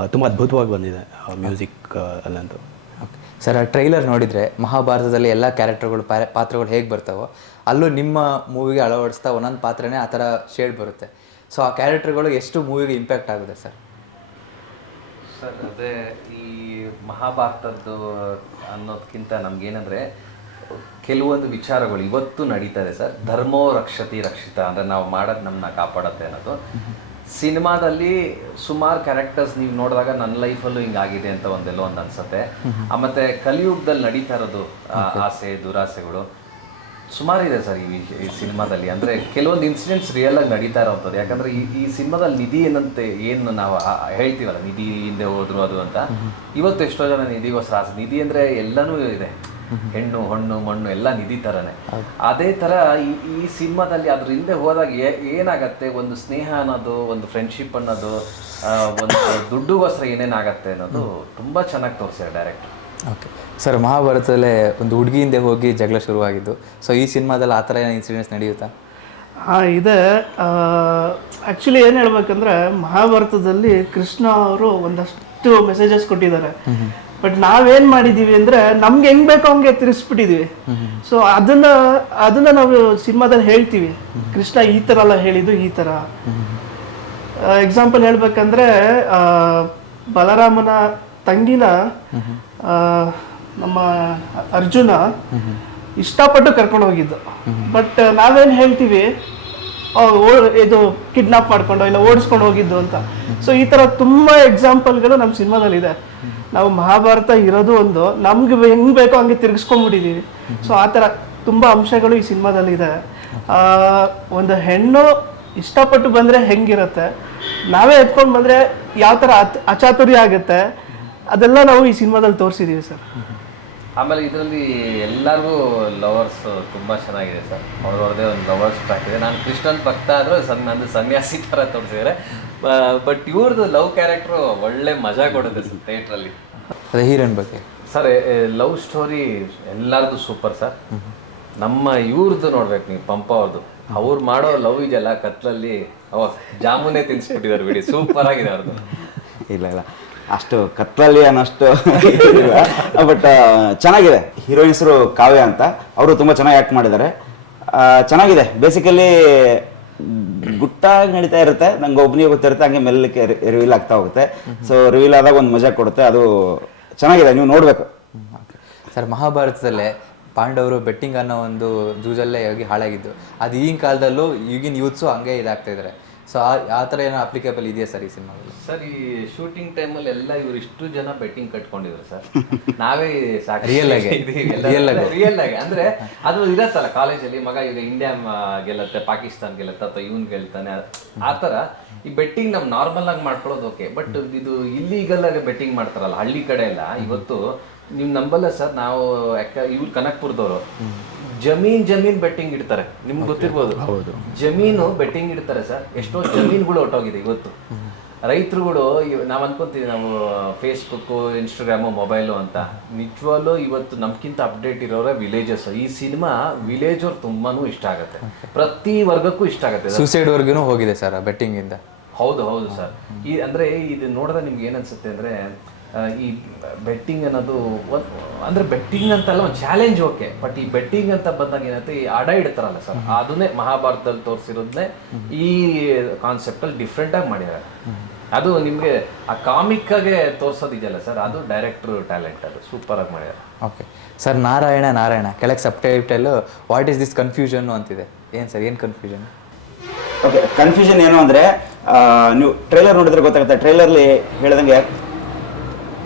ತುಂಬ ಅದ್ಭುತವಾಗಿ ಬಂದಿದೆ ಮ್ಯೂಸಿಕ್ ಅಲ್ಲಂತೂ. ಓಕೆ ಸರ್ ಆ ಟ್ರೈಲರ್ ನೋಡಿದರೆ ಮಹಾಭಾರತದಲ್ಲಿ ಎಲ್ಲ ಕ್ಯಾರೆಕ್ಟರ್ಗಳು ಪ್ಯಾ- ಪಾತ್ರಗಳು ಹೇಗೆ ಬರ್ತಾವೋ ಅಲ್ಲೂ ನಿಮ್ಮ ಮೂವಿಗೆ ಅಳವಡಿಸ್ತಾ ಒಂದೊಂದು ಪಾತ್ರನೇ ಆ ಥರ ಶೇಡ್ ಬರುತ್ತೆ. ಸೊ ಆ ಕ್ಯಾರೆಕ್ಟರ್ಗಳು ಎಷ್ಟು ಮೂವಿಗೆ ಇಂಪ್ಯಾಕ್ಟ್ ಆಗುತ್ತೆ ಸರ್ ಸರ್ ಅದೇ ಈ ಮಹಾಭಾರತದ್ದು ಅನ್ನೋದಕ್ಕಿಂತ ನಮ್ಗೇನಂದ್ರೆ, ಕೆಲವೊಂದು ವಿಚಾರಗಳು ಇವತ್ತು ನಡೀತಾ ಇದೆ ಸರ್. ಧರ್ಮೋ ರಕ್ಷತಿ ರಕ್ಷಿತ ಅಂದ್ರೆ ನಾವು ಮಾಡೋದು ನಮ್ಮನ್ನ ಕಾಪಾಡತ್ತೆ ಅನ್ನೋದು. ಸಿನಿಮಾದಲ್ಲಿ ಸುಮಾರು ಕ್ಯಾರೆಕ್ಟರ್ಸ್ ನೀವು ನೋಡಿದಾಗ ನನ್ನ ಲೈಫಲ್ಲೂ ಹಿಂಗಾಗಿದೆ ಅಂತ ಒಂದೆಲ್ಲೋ ಒಂದು ಅನ್ಸುತ್ತೆ. ಮತ್ತೆ ಕಲಿಯುಗದಲ್ಲಿ ನಡೀತಾ ಇರೋದು ಆಸೆ, ದುರಾಸೆಗಳು. ಸುಮಾರು ಇದೆ ಸರ್ ಈ ಈ ಸಿನಿಮಾದಲ್ಲಿ. ಅಂದ್ರೆ ಕೆಲವೊಂದು ಇನ್ಸಿಡೆಂಟ್ಸ್ ರಿಯಲ್ ಆಗಿ ನಡೀತಾ ಇರೋಂಥದ್ದು. ಯಾಕಂದ್ರೆ ಈ ಈ ಸಿನಿಮಾದಲ್ಲಿ ನಿಧಿ ಏನಂತೆ ಏನು ನಾವು ಹೇಳ್ತೀವಲ್ಲ ನಿಧಿ ಹಿಂದೆ ಹೋದ್ರು ಅದು ಅಂತ. ಇವತ್ತು ಎಷ್ಟೋ ಜನ ನಿಧಿಗೋಸ್ಕರ ಆಸೆ. ನಿಧಿ ಅಂದ್ರೆ ಎಲ್ಲನೂ ಇದೆ. ಹೆಣ್ಣು ಹಣ್ಣು ಮಣ್ಣು ಎಲ್ಲ ನಿಧಿ ಥರನೇ ಅದೇ ತರ ಈ ಈ ಸಿನಿಮಾದಲ್ಲಿ ಅದ್ರ ಹಿಂದೆ ಹೋದಾಗ ಏನಾಗತ್ತೆ? ಒಂದು ಸ್ನೇಹ ಅನ್ನೋದು ಒಂದು ಫ್ರೆಂಡ್ಶಿಪ್ ಅನ್ನೋದು ಒಂದು ದುಡ್ಡುಗೋಸ್ಕರ ಏನೇನಾಗತ್ತೆ ಅನ್ನೋದು ತುಂಬಾ ಚೆನ್ನಾಗಿ ತೋರಿಸಿದ್ದಾರೆ ಡೈರೆಕ್ಟ್ ಓಕೆ ಸರ್ ಮಹಾಭಾರತದಲ್ಲೇ ಒಂದು ಹುಡುಗಿಯಿಂದ ಹೋಗಿ ಜಗಳ ಶುರುವಾಗಿದ್ದು. ಸೊ ಈ ಸಿನಿಮಾದಲ್ಲಿ ಆ ಥರ ಏನು ಇನ್ಸಿಡೆಂಟ್ಸ್ ನಡೆಯುತ್ತಾ? ಹಾಂ ಇದೆ. ಆ್ಯಕ್ಚುಲಿ ಏನು ಹೇಳ್ಬೇಕಂದ್ರೆ ಮಹಾಭಾರತದಲ್ಲಿ ಕೃಷ್ಣ ಅವರು ಒಂದಷ್ಟು ಮೆಸೇಜಸ್ ಕೊಟ್ಟಿದ್ದಾರೆ. ಬಟ್ ನಾವೇನು ಮಾಡಿದೀವಿ ಅಂದ್ರೆ ನಮ್ಗೆ ಹೆಂಗ್ ಬೇಕೋ ಹಂಗೆ ತಿರ್ಸ್ಬಿಟ್ಟಿದ್ದೀವಿ ಸೊ ಅದನ್ನ ಅದನ್ನ ನಾವು ಸಿನಿಮಾದಲ್ಲಿ ಹೇಳ್ತೀವಿ. ಕೃಷ್ಣ ಈ ಥರ ಎಲ್ಲ ಹೇಳಿದ್ದು ಈ ಥರ. ಎಕ್ಸಾಂಪಲ್ ಹೇಳ್ಬೇಕಂದ್ರೆ ಬಲರಾಮನ ತಂಗಿನ ನಮ್ಮ ಅರ್ಜುನ ಇಷ್ಟಪಟ್ಟು ಕರ್ಕೊಂಡು ಹೋಗಿದ್ದು. ಬಟ್ ನಾವೇನು ಹೇಳ್ತೀವಿ ಇದು ಕಿಡ್ನಾಪ್ ಮಾಡ್ಕೊಂಡು ಇಲ್ಲ ಓಡಿಸ್ಕೊಂಡು ಹೋಗಿದ್ದು ಅಂತ. ಸೊ ಈ ತರ ತುಂಬಾ ಎಕ್ಸಾಂಪಲ್ಗಳು ನಮ್ಮ ಸಿನಿಮಾದಲ್ಲಿ ಇದೆ ನಾವು ಮಹಾಭಾರತ ಇರೋದು ಒಂದು ನಮ್ಗೆ ಹೆಂಗ್ ಬೇಕೋ ಹಂಗೆ ತಿರ್ಗಿಸ್ಕೊಂಡ್ಬಿಟ್ಟಿದೀವಿ. ಸೊ ಆ ಥರ ತುಂಬಾ ಅಂಶಗಳು ಈ ಸಿನಿಮಾದಲ್ಲಿ ಇದೆ ಆ, ಒಂದು ಹೆಣ್ಣು ಇಷ್ಟಪಟ್ಟು ಬಂದ್ರೆ ಹೆಂಗಿರುತ್ತೆ? ನಾವೇ ಎತ್ಕೊಂಡು ಬಂದ್ರೆ ಯಾವ ಥರ ಅಚಾತುರ್ಯ ಆಗುತ್ತೆ? ಅದೆಲ್ಲ ನಾವು ಈ ಸಿನಿಮಾದಲ್ಲಿ ತೋರಿಸಿದೀವಿ ಸರ್. ಆಮೇಲೆ ಇದರಲ್ಲಿ ಎಲ್ಲರಿಗೂ ಲವರ್ಸ್ ತುಂಬ ಚೆನ್ನಾಗಿದೆ ಸರ್. ಅವ್ರವ್ರದೇ ಒಂದು ಲವರ್ಸ್ ಟ್ರ್ಯಾಕ್ ಇದೆ. ನಾನು ಕೃಷ್ಣನ್ ಭಕ್ತ ಆದರೂ ಸನ್ ನಂದು ಸನ್ಯಾಸಿ ಥರ ತೋರಿಸಿದ್ದಾರೆ ಬಟ್ ಇವ್ರದ್ದು ಲವ್ ಕ್ಯಾರೆಕ್ಟ್ರು ಒಳ್ಳೆ ಮಜಾ ಕೊಡುತ್ತೆ ಸರ್ ಥಿಯೇಟ್ರಲ್ಲಿ ಅದೇ ಹೀರೋನ್ ಬಗ್ಗೆ. ಸರ್ ಲವ್ ಸ್ಟೋರಿ ಎಲ್ಲರದು ಸೂಪರ್ ಸರ್. ನಮ್ಮ ಇವ್ರದ್ದು ನೋಡ್ಬೇಕು ನೀವು ಪಂಪ ಅವ್ರದ್ದು ಅವ್ರು ಮಾಡೋ ಲವ್ ಇದೆಯಲ್ಲ ಕತ್ಲಲ್ಲಿ ಅವ ಜಾಮೂನೇ ತಿನ್ಸ್ಬಿಟ್ಟಿದ್ದಾರೆ ಬಿಡಿ. ಸೂಪರ್ ಆಗಿದೆ ಅವ್ರದ್ದು ಇಲ್ಲ ಇಲ್ಲ. ಅಷ್ಟು ಕತ್ಲಲ್ಲಿ ಅನ್ನೋಷ್ಟು ಬಟ್ ಚೆನ್ನಾಗಿದೆ. ಹೀರೋಯಿನ್ ಹೆಸರು ಕಾವ್ಯ ಅಂತ. ಅವರು ತುಂಬ ಚೆನ್ನಾಗಿ ಆ್ಯಕ್ಟ್ ಮಾಡಿದ್ದಾರೆ. ಚೆನ್ನಾಗಿದೆ. ಬೇಸಿಕಲಿ ಗುಟ್ಟಾಗಿ ನಡೀತಾ ಇರುತ್ತೆ. ನಂಗೆ ಒಬ್ಬನಿಗೆ ಗೊತ್ತಿರುತ್ತೆ, ಹಂಗೆ ಮೆಲ್ಲಕ್ಕೆ ರಿವೀಲ್ ಆಗ್ತಾ ಹೋಗುತ್ತೆ. ಸೊ ರಿವೀಲ್ ಆದಾಗ ಒಂದು ಮಜಾ ಕೊಡುತ್ತೆ. ಅದು ಚೆನ್ನಾಗಿದೆ. ನೀವು ನೋಡಬೇಕು. ಸರ್, ಮಹಾಭಾರತದಲ್ಲೇ ಪಾಂಡವರು ಬೆಟ್ಟಿಂಗ್ ಅನ್ನೋ ಒಂದು ಜೂಜಲ್ಲೇ ಹೋಗಿ ಹಾಳಾಗಿದ್ದು. ಅದು ಈಗಿನ ಕಾಲದಲ್ಲೂ, ಈಗಿನ ಯೂತ್ಸು ಹಂಗೆ ಇದಾಗ್ತಾ ಇದ್ದಾರೆ ಸೊ ಆ ಥರ ಏನೋ ಅಪ್ಲಿಕೇಬಲ್ ಇದೆಯಾ ಸರ್ ಈ ಸಿನಿಮಾದಲ್ಲಿ? ಸರ್ ಈ ಶೂಟಿಂಗ್ ಟೈಮಲ್ಲಿ ಎಲ್ಲ ಇವರು ಇಷ್ಟು ಜನ ಬೆಟ್ಟಿಂಗ್ ಕಟ್ಕೊಂಡಿದ್ರು ಸರ್. ನಾವೇ ರಿಯಲ್ ಆಗಿ. [LAUGHS] ರಿಯಲ್ ಆಗಿ. ರಿಯಲ್ ಆಗಿ. ಅಂದ್ರೆ ಅದು ಇರತ್ತಲ್ಲ ಕಾಲೇಜಲ್ಲಿ ಮಗ ಈಗ ಇಂಡಿಯಾ ಗೆಲ್ಲತ್ತೆ ಪಾಕಿಸ್ತಾನ್ ಗೆಲ್ಲತ್ತೆ ಅಥವಾ ಇವನ್ ಗೆಲ್ತಾನೆ. ಆ ತರ ಈ ಬೆಟ್ಟಿಂಗ್ ನಮ್ ನಾರ್ಮಲ್ ಆಗಿ ಮಾಡ್ಕೊಳ್ಳೋದು ಓಕೆ ಬಟ್ ಇದು ಇಲ್ಲಿಗಲ್ ಆಗಿ ಬೆಟ್ಟಿಂಗ್ ಮಾಡ್ತಾರಲ್ಲ ಹಳ್ಳಿ ಕಡೆ ಎಲ್ಲ ಇವತ್ತು ನೀವು ನಂಬಲ್ಲ ಸರ್ ನಾವು ಯಾಕ ಇವ್ರು ಕನಕ್ಪುರದವರು. ಜಮೀನ್ ಜಮೀನ್ ಬೆಟ್ಟಿಂಗ್ ಇಡ್ತಾರೆ. ನಿಮ್ಗೆ ಗೊತ್ತಿರ್ಬೋದು. ಜಮೀನು ಬೆಟ್ಟಿಂಗ್ ಇಡ್ತಾರೆ ಸರ್. ಎಷ್ಟೋ ಜಮೀನುಗಳು ಹೊಟ್ಟೋಗಿದೆ ಇವತ್ತು. ರೈತರುಗಳು ನಾವು ಅನ್ಕೊಂತೀವಿ ನಾವು ಫೇಸ್ಬುಕ್ ಇನ್ಸ್ಟಾಗ್ರಾಮು ಮೊಬೈಲು ಅಂತ. ನಿಜವಾಗ್ಲು ಇವತ್ತು ನಮ್ಗಿಂತ ಅಪ್ಡೇಟ್ ಇರೋರೆ ವಿಲೇಜಸ್ ಈ ಸಿನಿಮಾ ವಿಲೇಜ್ ಅವ್ರು ತುಂಬಾನು ಇಷ್ಟ ಆಗುತ್ತೆ. ಪ್ರತಿ ವರ್ಗಕ್ಕೂ ಇಷ್ಟ ಆಗುತ್ತೆ ವರ್ಗನು ಹೋಗಿದೆ ಸರ್ ಬೆಟ್ಟಿಂಗ್ ಇಂದ. ಹೌದು ಹೌದು ಸರ್. ಈ ಅಂದ್ರೆ ಇದು ನೋಡಿದ್ರೆ ನಿಮ್ಗೆ ಏನನ್ಸುತ್ತೆ ಅಂದ್ರೆ ಈ ಬೆಟ್ಟಿಂಗ್ ಅನ್ನೋದು ಒಂದ್- ಅಂದ್ರೆ ಬೆಟ್ಟಿಂಗ್ ಅಂತಲ್ಲ ಒಂದು ಚಾಲೆಂಜ್ ಓಕೆ ಬಟ್ ಈ ಬೆಟ್ಟಿಂಗ್ ಅಂತ ಬಂದಾಗ ಏನಂತ ಈ ಅಡ ಇಡ್ತಾರಲ್ಲ ಸರ್ ಅದನ್ನೇ ಮಹಾಭಾರತದಲ್ಲಿ ತೋರಿಸಿರೋದನ್ನೇ ಈ ಕಾನ್ಸೆಪ್ಟ್ ಅಲ್ಲಿ ಡಿಫ್ರೆಂಟ್ ಆಗಿ ಮಾಡಿದ್ದಾರೆ. ಅದು ನಿಮ್ಗೆ ಆ ಕಾಮಿಕ್ ಆಗಿ ತೋರ್ಸೋದಿದೆಯಲ್ಲ ಸರ್ ಅದು ಡೈರೆಕ್ಟರ್ ಟ್ಯಾಲೆಂಟ್ ಅದು ಸೂಪರ್ ಆಗಿ ಮಾಡಿದ್ದಾರೆ. ಓಕೆ ಸರ್ ನಾರಾಯಣ ನಾರಾಯಣ ಕೆಳಗೆ subtitle what is this confusion ಅಂತಿದೆ. ಏನು ಸರ್ ಏನ್ ಕನ್ಫ್ಯೂಷನ್ ಓಕೆ ಕನ್ಫ್ಯೂಷನ್ ಏನು ಅಂದರೆ ನೀವು ಟ್ರೈಲರ್ ನೋಡಿದ್ರೆ ಗೊತ್ತಾಗುತ್ತೆ ಟ್ರೈಲರ್ಲಿ ಹೇಳ್ದಂಗೆ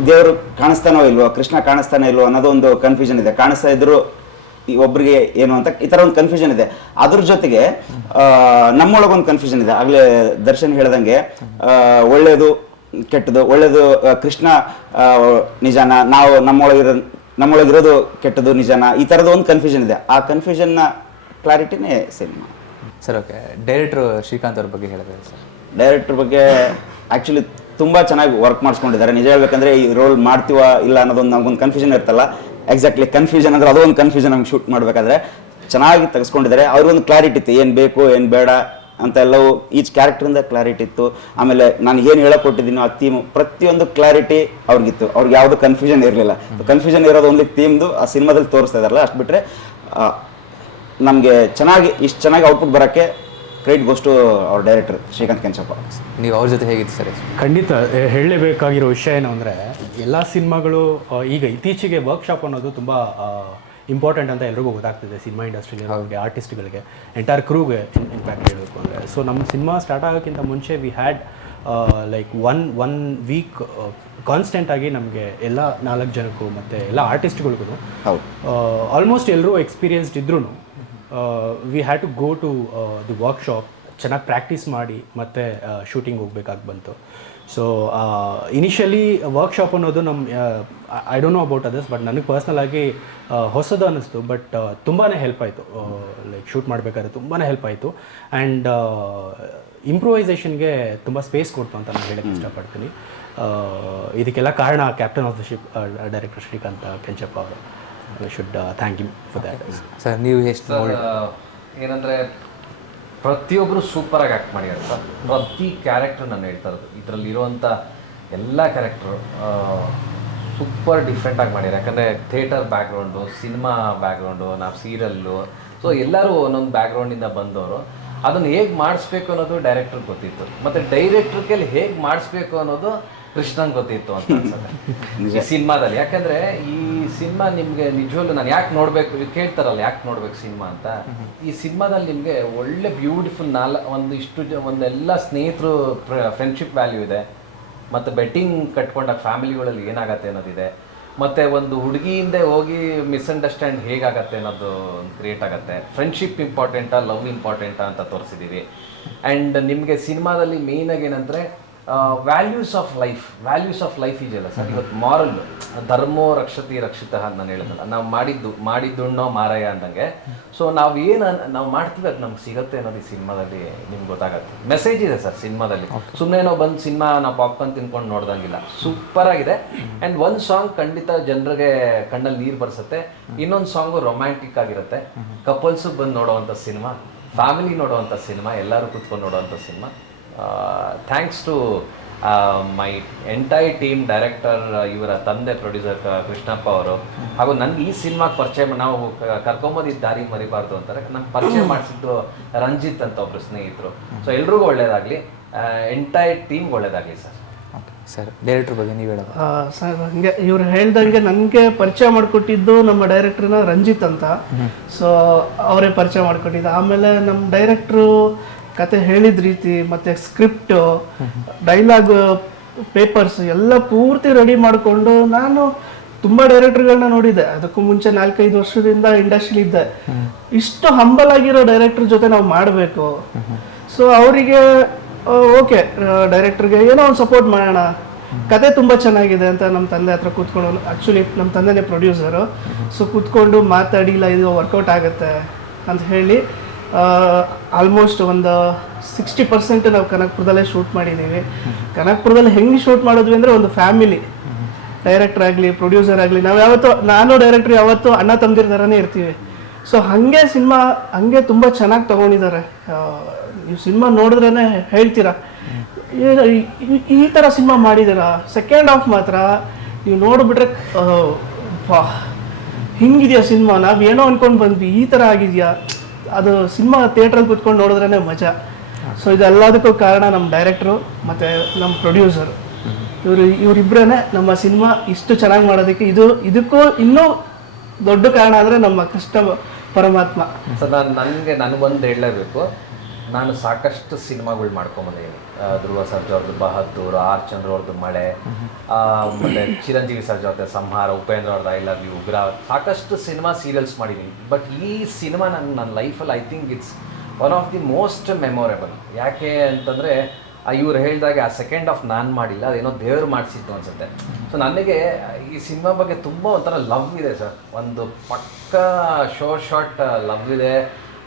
ದೇವರು ಕಾಣಿಸ್ತಾನೋ ಇಲ್ವೋ ಕೃಷ್ಣ ಕಾಣಿಸ್ತಾನೋ ಇಲ್ವೋ ಅನ್ನೋದು ಒಂದು ಕನ್ಫ್ಯೂಷನ್ ಇದೆ. ಕಾಣಿಸ್ತಾ ಇದ್ರು ಈ ಒಬ್ರಿಗೆ ಏನು ಅಂತ ಈ ಥರ ಒಂದು ಕನ್ಫ್ಯೂಷನ್ ಇದೆ. ಅದ್ರ ಜೊತೆಗೆ ನಮ್ಮೊಳಗೊಂದು ಕನ್ಫ್ಯೂಷನ್ ಇದೆ. ಆಗಲೇ ದರ್ಶನ್ ಹೇಳ್ದಂಗೆ ಒಳ್ಳೆಯದು ಒಳ್ಳೇದು ಕೆಟ್ಟದು ಒಳ್ಳೆಯದು ಕೃಷ್ಣ ನಿಜಾನ ನಾವು ನಮ್ಮೊಳಗಿರೋ ನಮ್ಮೊಳಗಿರೋದು ಕೆಟ್ಟದು ನಿಜಾನ ಈ ಥರದ ಒಂದು ಕನ್ಫ್ಯೂಷನ್ ಇದೆ. ಆ ಕನ್ಫ್ಯೂಷನ್ನ ಕ್ಲಾರಿಟಿನೇ cinema sir okay. Director Srikanth ಅವ್ರ ಬಗ್ಗೆ ಹೇಳಿದ್ರೆ ಸರ್? ಡೈರೆಕ್ಟ್ರ್ ಬಗ್ಗೆ ಆ್ಯಕ್ಚುಲಿ ತುಂಬ ಚೆನ್ನಾಗಿ ವರ್ಕ್ ಮಾಡಿಸ್ಕೊಂಡಿದ್ದಾರೆ. ನಿಜ ಹೇಳ್ಬೇಕಂದ್ರೆ ಈ ರೋಲ್ ಮಾಡ್ತೀವ ಇಲ್ಲ ಅನ್ನೋದೊಂದು ನಮ್ಗೊಂದು ಕನ್ಫ್ಯೂಷನ್ ಇರ್ತಲ್ಲ ಎಕ್ಸಾಕ್ಟ್ಲಿ ಕನ್ಫ್ಯೂಷನ್ ಅಂದ್ರೆ ಅದೊಂದು ಕನ್ಫ್ಯೂಷನ್ ನಮ್ಗೆ ಶೂಟ್ ಮಾಡಬೇಕಾದ್ರೆ ಚೆನ್ನಾಗಿ ತೆಗೆಸ್ಕೊಂಡಿದ್ದಾರೆ. ಅವ್ರಿಗೊಂದು ಕ್ಲಾರಿಟಿ ಇತ್ತು ಏನು ಬೇಕು ಏನು ಬೇಡ ಅಂತ ಎಲ್ಲವೂ ಈಚ್ ಕ್ಯಾರೆಕ್ಟರಿಂದ ಕ್ಲಾರಿಟಿ ಇತ್ತು. ಆಮೇಲೆ ನಾನು ಏನು ಹೇಳೋಕೆ ಕೊಟ್ಟಿದ್ದೀನಿ ಆ ಥೀಮ್ ಪ್ರತಿಯೊಂದು ಕ್ಲಾರಿಟಿ ಅವ್ರಿಗಿತ್ತು. ಅವ್ರಿಗೆ ಯಾವುದು ಕನ್ಫ್ಯೂಷನ್ ಇರಲಿಲ್ಲ. ಕನ್ಫ್ಯೂಷನ್ ಇರೋದು ಒಂದು ಥೀಮ್ದು ಆ ಸಿನಿಮಾದಲ್ಲಿ ತೋರಿಸ್ತಾ ಇದಾರಲ್ಲ ಅಷ್ಟು ಬಿಟ್ಟರೆ ನಮಗೆ ಚೆನ್ನಾಗಿ ಇಷ್ಟು ಚೆನ್ನಾಗಿ ಔಟ್ಪುಟ್ ಬರೋಕ್ಕೆ ಕ್ರೆಡಿಟ್ ಗೋಸ್ಟು ಅವ್ರ ಡೈರೆಕ್ಟರ್ ಶ್ರೀಕಾಂತ್ ಕೆಂಚಪ್ಪ ನೀವು ಅವ್ರ ಜೊತೆ ಹೇಗಿತ್ತು ಸರ್? ಖಂಡಿತ ಹೇಳಲೇಬೇಕಾಗಿರೋ ವಿಷಯ ಏನು ಅಂದರೆ ಎಲ್ಲ ಸಿನಿಮಾಗಳು ಈಗ ಇತ್ತೀಚೆಗೆ ವರ್ಕ್ಶಾಪ್ ಅನ್ನೋದು ತುಂಬ ಇಂಪಾರ್ಟೆಂಟ್ ಅಂತ ಎಲ್ರಿಗೂ ಗೊತ್ತಾಗ್ತಿದೆ ಸಿನಿಮಾ ಇಂಡಸ್ಟ್ರಿಲಿರೋರಿಗೆ ಆರ್ಟಿಸ್ಟ್ಗಳಿಗೆ ಎಂಟೈರ್ ಕ್ರೂಗೆ ಇಂಪ್ಯಾಕ್ಟ್ ಹೇಳಬೇಕು ಅಂದರೆ. ಸೊ ನಮ್ಮ ಸಿನಿಮಾ ಸ್ಟಾರ್ಟ್ ಆಗೋಕ್ಕಿಂತ ಮುಂಚೆ we had like one one week constant ಆಗಿ ನಮಗೆ ಎಲ್ಲ ನಾಲ್ಕು ಜನಕ್ಕೂ ಮತ್ತು ಎಲ್ಲ ಆರ್ಟಿಸ್ಟ್ಗಳಿಗೂ ಹೌದು. ಆಲ್ಮೋಸ್ಟ್ ಎಲ್ಲರೂ ಎಕ್ಸ್ಪೀರಿಯನ್ಸ್ಡ್ ಇದ್ರೂ we had to go to the workshop ಚೆನ್ನಾಗಿ ಪ್ರಾಕ್ಟೀಸ್ ಮಾಡಿ ಮತ್ತೆ ಶೂಟಿಂಗ್ ಹೋಗ್ಬೇಕಾಗಿ ಬಂತು. ಸೊ ಇನಿಷಿಯಲಿ ವರ್ಕ್ಶಾಪ್ ಅನ್ನೋದು ನಮ್ಮ I don't know about others but ನನಗೆ ಪರ್ಸ್ನಲ್ ಆಗಿ ಆ, ಹೊಸದು ಅನ್ನಿಸ್ತು ಬಟ್ ತುಂಬಾ ಹೆಲ್ಪ್ ಆಯಿತು. ಲೈಕ್ ಶೂಟ್ ಮಾಡಬೇಕಾದ್ರೆ ತುಂಬಾ ಹೆಲ್ಪ್ ಆಯಿತು. ಆ್ಯಂಡ್ ಇಂಪ್ರೂವೈಸೇಷನ್ಗೆ ತುಂಬ ಸ್ಪೇಸ್ ಕೊಡ್ತು ಅಂತ ನಾನು ಹೇಳಕ್ಕೆ ಇಷ್ಟಪಡ್ತೀನಿ. ಇದಕ್ಕೆಲ್ಲ ಕಾರಣ captain of the ship director Srikanth Kenchappa ಅವರು. I should thank you for that sir ನೀವು ಎಷ್ಟು ಏನಂದರೆ ಏನಂದ್ರೆ ಪ್ರತಿಯೊಬ್ಬರು ಸೂಪರಾಗಿ ಆ್ಯಕ್ಟ್ ಮಾಡಿದ್ದಾರೆ ಸರ್ ಪ್ರತಿ ಕ್ಯಾರೆಕ್ಟರ್ ನಾನು ಹೇಳ್ತಾ ಇರೋದು. ಇದರಲ್ಲಿ ಇರುವಂಥ ಎಲ್ಲ ಕ್ಯಾರೆಕ್ಟ್ರು ಸೂಪರ್ ಡಿಫ್ರೆಂಟಾಗಿ ಮಾಡಿದ್ದಾರೆ ಯಾಕಂದರೆ ಥಿಯೇಟರ್ ಬ್ಯಾಕ್ಗ್ರೌಂಡು ಸಿನಿಮಾ ಬ್ಯಾಕ್ಗ್ರೌಂಡು ನಾವು ಸೀರಿಯಲ್ಲು ಸೊ ಎಲ್ಲರೂ ಒಂದೊಂದು ಬ್ಯಾಕ್ಗ್ರೌಂಡಿಂದ ಬಂದವರು. ಅದನ್ನು ಹೇಗೆ ಮಾಡಿಸ್ಬೇಕು ಅನ್ನೋದು ಡೈರೆಕ್ಟ್ರಿಗೆ ಗೊತ್ತಿತ್ತು. ಮತ್ತು ಡೈರೆಕ್ಟ್ರ್ ಕೈಲಿ ಹೇಗೆ ಮಾಡಿಸ್ಬೇಕು ಅನ್ನೋದು ಕೃಷ್ಣಂಗೆ ಗೊತ್ತಿತ್ತು ಅಂತ ಅನ್ಸುತ್ತೆ ಈ ಸಿನಿಮಾದಲ್ಲಿ. ಯಾಕಂದ್ರೆ ಈ ಸಿನಿಮಾ ನಿಮ್ಗೆ ನಿಜವಲ್ಲೂ ನಾನು ಯಾಕೆ ನೋಡ್ಬೇಕು ಕೇಳ್ತಾರಲ್ಲ ಯಾಕೆ ನೋಡ್ಬೇಕು ಸಿನಿಮಾ ಅಂತ. ಈ ಸಿನಿಮಾದಲ್ಲಿ ನಿಮ್ಗೆ ಒಳ್ಳೆ ಬ್ಯೂಟಿಫುಲ್ ನಾಲ್ ಒಂದು ಇಷ್ಟು ಒಂದೆಲ್ಲ ಸ್ನೇಹಿತರು ಫ್ರೆಂಡ್ಶಿಪ್ ವ್ಯಾಲ್ಯೂ ಇದೆ. ಮತ್ತು ಬೆಟ್ಟಿಂಗ್ ಕಟ್ಕೊಂಡಾಗ ಫ್ಯಾಮಿಲಿಗಳಲ್ಲಿ ಏನಾಗತ್ತೆ ಅನ್ನೋದಿದೆ. ಮತ್ತೆ ಒಂದು ಹುಡುಗಿಯಿಂದ ಹೋಗಿ ಮಿಸ್ಅಂಡರ್ಸ್ಟ್ಯಾಂಡ್ ಹೇಗಾಗತ್ತೆ ಅನ್ನೋದು ಕ್ರಿಯೇಟ್ ಆಗುತ್ತೆ. ಫ್ರೆಂಡ್ಶಿಪ್ ಇಂಪಾರ್ಟೆಂಟಾ ಲವ್ ಇಂಪಾರ್ಟೆಂಟಾ ಅಂತ ತೋರಿಸಿದ್ದೀವಿ ಆ್ಯಂಡ್ ನಿಮಗೆ ಸಿನಿಮಾದಲ್ಲಿ ಮೇಯ್ನಾಗಿ ಏನಂದರೆ values of life values of life ಇದೆಯಲ್ಲ ಸರ್ ಇವತ್ತು ಮಾರಲ್ ಧರ್ಮೋ ರಕ್ಷತಿ ರಕ್ಷಿತ ಅಂತ ನಾನು ಹೇಳಿದ್ನಲ್ಲ ನಾವು ಮಾಡಿದ್ದು ಮಾಡಿದ್ದುಣ್ಣೋ ಮಾರಾಯ ಅಂದಂಗೆ. ಸೊ ನಾವು ಏನು ನಾವು ಮಾಡ್ತೀವಿ ಅದು ನಮ್ಗೆ ಸಿಗುತ್ತೆ ಅನ್ನೋದು ಈ ಸಿನಿಮಾದಲ್ಲಿ ನಿಮ್ಗೆ ಗೊತ್ತಾಗುತ್ತೆ. ಮೆಸೇಜ್ ಇದೆ ಸರ್ ಸಿನಿಮಾದಲ್ಲಿ. ಸುಮ್ಮನೆ ನಾವು ಬಂದು ಸಿನಿಮಾ ನಾವು ಪಾಪ್ಕಾರ್ನ್ ತಿನ್ಕೊಂಡು ನೋಡ್ದಂಗಿಲ್ಲ. ಸೂಪರ್ ಆಗಿದೆ. ಆ್ಯಂಡ್ ಒಂದು ಸಾಂಗ್ ಖಂಡಿತ ಜನರಿಗೆ ಕಣ್ಣಲ್ಲಿ ನೀರು ಬರ್ಸುತ್ತೆ. ಇನ್ನೊಂದು ಸಾಂಗು ರೊಮ್ಯಾಂಟಿಕ್ ಆಗಿರುತ್ತೆ. ಕಪಲ್ಸು ಬಂದು ನೋಡೋವಂಥ ಸಿನಿಮಾ ಫ್ಯಾಮಿಲಿ ನೋಡುವಂಥ ಸಿನಿಮಾ ಎಲ್ಲರೂ ಕೂತ್ಕೊಂಡು ನೋಡುವಂಥ cinema. Thanks to my entire team director ಇವರ ತಂದೆ ಪ್ರೊಡ್ಯೂಸರ್ ಕೃಷ್ಣಪ್ಪ ಅವರು ಹಾಗೂ ನನಗೆ ಈ ಸಿನಿಮಾಗೆ ಪರಿಚಯ ನಾವು ಕರ್ಕೊಂಬೋದಿದ್ದ ಕರ್ಕೊಂಬಂದಿದ್ದ ದಾರಿ ಮರಿಬಾರ್ದು ಅಂತಾರೆ ನಂಗೆ ಪರಿಚಯ ಮಾಡಿಸಿದ್ದು ರಂಜಿತ್ ಅಂತ ಒಬ್ಬರು ಸ್ನೇಹಿತರು. ಸೊ ಎಲ್ರಿಗೂ ಒಳ್ಳೇದಾಗಲಿ. ಎಂಟೈರ್ ಟೀಮ್ಗೆ ಒಳ್ಳೇದಾಗಲಿ ಸರ್. ಸರ್ ಡೈರೆಕ್ಟ್ರ್ ಬಗ್ಗೆ ನೀವು ಹೇಳೋದು. ಆ, ಸರ್ ಹಂಗೆ ಇವ್ರು ಹೇಳ್ದಂಗೆ ನನಗೆ ಪರಿಚಯ ಮಾಡಿಕೊಟ್ಟಿದ್ದು ನಮ್ಮ ಡೈರೆಕ್ಟ್ರನ್ನ ರಂಜಿತ್ ಅಂತ. ಸೊ ಅವರೇ ಪರಿಚಯ ಮಾಡಿಕೊಟ್ಟಿದ್ದು. ಆಮೇಲೆ ನಮ್ಮ ಡೈರೆಕ್ಟ್ರು ಕತೆ ಹೇಳಿದ ರೀತಿ, ಮತ್ತೆ ಸ್ಕ್ರಿಪ್ಟು ಡೈಲಾಗ್ ಪೇಪರ್ಸ್ ಎಲ್ಲ ಪೂರ್ತಿ ರೆಡಿ ಮಾಡಿಕೊಂಡು ನಾನು ತುಂಬ ಡೈರೆಕ್ಟರ್ಗಳನ್ನ ನೋಡಿದ್ದೆ. ಅದಕ್ಕೂ ಮುಂಚೆ ನಾಲ್ಕೈದು ವರ್ಷದಿಂದ ಇಂಡಸ್ಟ್ರಿಲಿ ಇದ್ದೆ. ಇಷ್ಟು ಹಂಬಲ್ ಆಗಿರೋ ಡೈರೆಕ್ಟರ್ ಜೊತೆ ನಾವು ಮಾಡಬೇಕು. ಸೊ ಅವರಿಗೆ ಓಕೆ ಡೈರೆಕ್ಟರ್ಗೆ ಏನೋ ಒಂದು ಸಪೋರ್ಟ್ ಮಾಡೋಣ. ಕತೆ ತುಂಬ ಚೆನ್ನಾಗಿದೆ ಅಂತ ನಮ್ಮ ತಂದೆ ಹತ್ರ ಕೂತ್ಕೊಂಡು ಆ್ಯಕ್ಚುಲಿ ನಮ್ಮ ತಂದೆನೇ ಪ್ರೊಡ್ಯೂಸರು ಸೊ ಕೂತ್ಕೊಂಡು ಮಾತಾಡಿಲ್ಲ ಇದು ವರ್ಕೌಟ್ ಆಗುತ್ತೆ ಅಂತ ಹೇಳಿ ಆಲ್ಮೋಸ್ಟ್ ಒಂದು ಸಿಕ್ಸ್ಟಿ ಪರ್ಸೆಂಟ್ ನಾವು ಕನಕ್ಪುರದಲ್ಲೇ ಶೂಟ್ ಮಾಡಿದ್ದೀವಿ ಕನಕ್ಪುರದಲ್ಲಿ ಹೆಂಗೆ ಶೂಟ್ ಮಾಡಿದ್ವಿ ಅಂದರೆ ಒಂದು ಫ್ಯಾಮಿಲಿ ಡೈರೆಕ್ಟರ್ ಆಗಲಿ ಪ್ರೊಡ್ಯೂಸರ್ ಆಗಲಿ, ನಾವು ಯಾವತ್ತೂ, ನಾನು ಡೈರೆಕ್ಟ್ರ್ ಯಾವತ್ತೂ ಅಣ್ಣ ತಂದಿರ ಥರನೇ ಇರ್ತೀವಿ. ಸೊ ಹಾಗೆ ಸಿನಿಮಾ, ಹಂಗೆ ತುಂಬ ಚೆನ್ನಾಗಿ ತಗೊಂಡಿದ್ದಾರೆ ನೀವು ಸಿನಿಮಾ ನೋಡಿದ್ರೇ ಹೇಳ್ತೀರಾ? ಈ- ಥರ ಸಿನಿಮಾ ಮಾಡಿದ್ದೀರಾ ಸೆಕೆಂಡ್ ಹಾಫ್ ಮಾತ್ರ ನೀವು ನೋಡಿಬಿಟ್ರೆ ಹಿಂಗಿದೆಯಾ ಸಿನಿಮಾ? ನಾವು ಏನೋ ಅನ್ಕೊಂಡು ಬಂದ್ವಿ, ಈ ಥರ ಆಗಿದೆಯಾ? ಅದು ಸಿನಿಮಾ ಥಿಯೇಟ್ರಲ್ಲಿ ಕುತ್ಕೊಂಡು ನೋಡಿದ್ರೇ ಮಜಾ. ಸೊ ಇದೆಲ್ಲದಕ್ಕೂ ಕಾರಣ ನಮ್ಮ ಡೈರೆಕ್ಟ್ರು ಮತ್ತು ನಮ್ಮ ಪ್ರೊಡ್ಯೂಸರು ಇವರು ಇವರಿಬ್ಬರೇ ನಮ್ಮ ಸಿನಿಮಾ ಇಷ್ಟು ಚೆನ್ನಾಗಿ ಮಾಡೋದಕ್ಕೆ ಇದು, ಇದಕ್ಕೂ ಇನ್ನೂ ದೊಡ್ಡ ಕಾರಣ ಅಂದರೆ ನಮ್ಮ ಕೃಷ್ಣ ಪರಮಾತ್ಮ. ಸೊ ನಾನು, ನನಗೆ ನನಗೊಂದು ಹೇಳಲೇಬೇಕು. ನಾನು ಸಾಕಷ್ಟು ಸಿನಿಮಾಗಳು ಮಾಡ್ಕೊಂಬಂದಿದ್ದೀನಿ ಧ್ರುವ ಸರ್ಜಾ ಅವ್ರದ್ದು ಬಹದ್ದೂರು, ಆರ್ ಚಂದ್ರ ಅವ್ರದ್ದು ಮಳೆ ಮತ್ತೆ ಚಿರಂಜೀವಿ ಸರ್ಜಾ ಅವ್ರದ್ದು ಸಂಹಾರ, ಉಪೇಂದ್ರ ಅವ್ರದ್ದು ಐ ಲವ್ ಯು ಉಗ್ರ, ಸಾಕಷ್ಟು ಸಿನಿಮಾ ಸೀರಿಯಲ್ಸ್ ಮಾಡಿದ್ದೀನಿ ಬಟ್ ಈ ಸಿನಿಮಾ ನನ್ನ ನನ್ನ ಲೈಫಲ್ಲಿ I think it's one of the most memorable ಯಾಕೆ ಅಂತಂದರೆ ಇವ್ರು ಹೇಳಿದಾಗ ಆ ಸೆಕೆಂಡ್ ಆಫ್ ನಾನು ಮಾಡಿಲ್ಲ, ಅದೇನೋ ದೇವರು ಮಾಡಿಸಿತ್ತು ಅನ್ಸುತ್ತೆ. ಸೊ ನನಗೆ ಈ ಸಿನಿಮಾ ಬಗ್ಗೆ ತುಂಬ ಒಂಥರ ಲವ್ ಇದೆ ಸರ್. ಒಂದು ಪಕ್ಕ ಶೋ ಶಾರ್ಟ್ ಲವ್ ಇದೆ.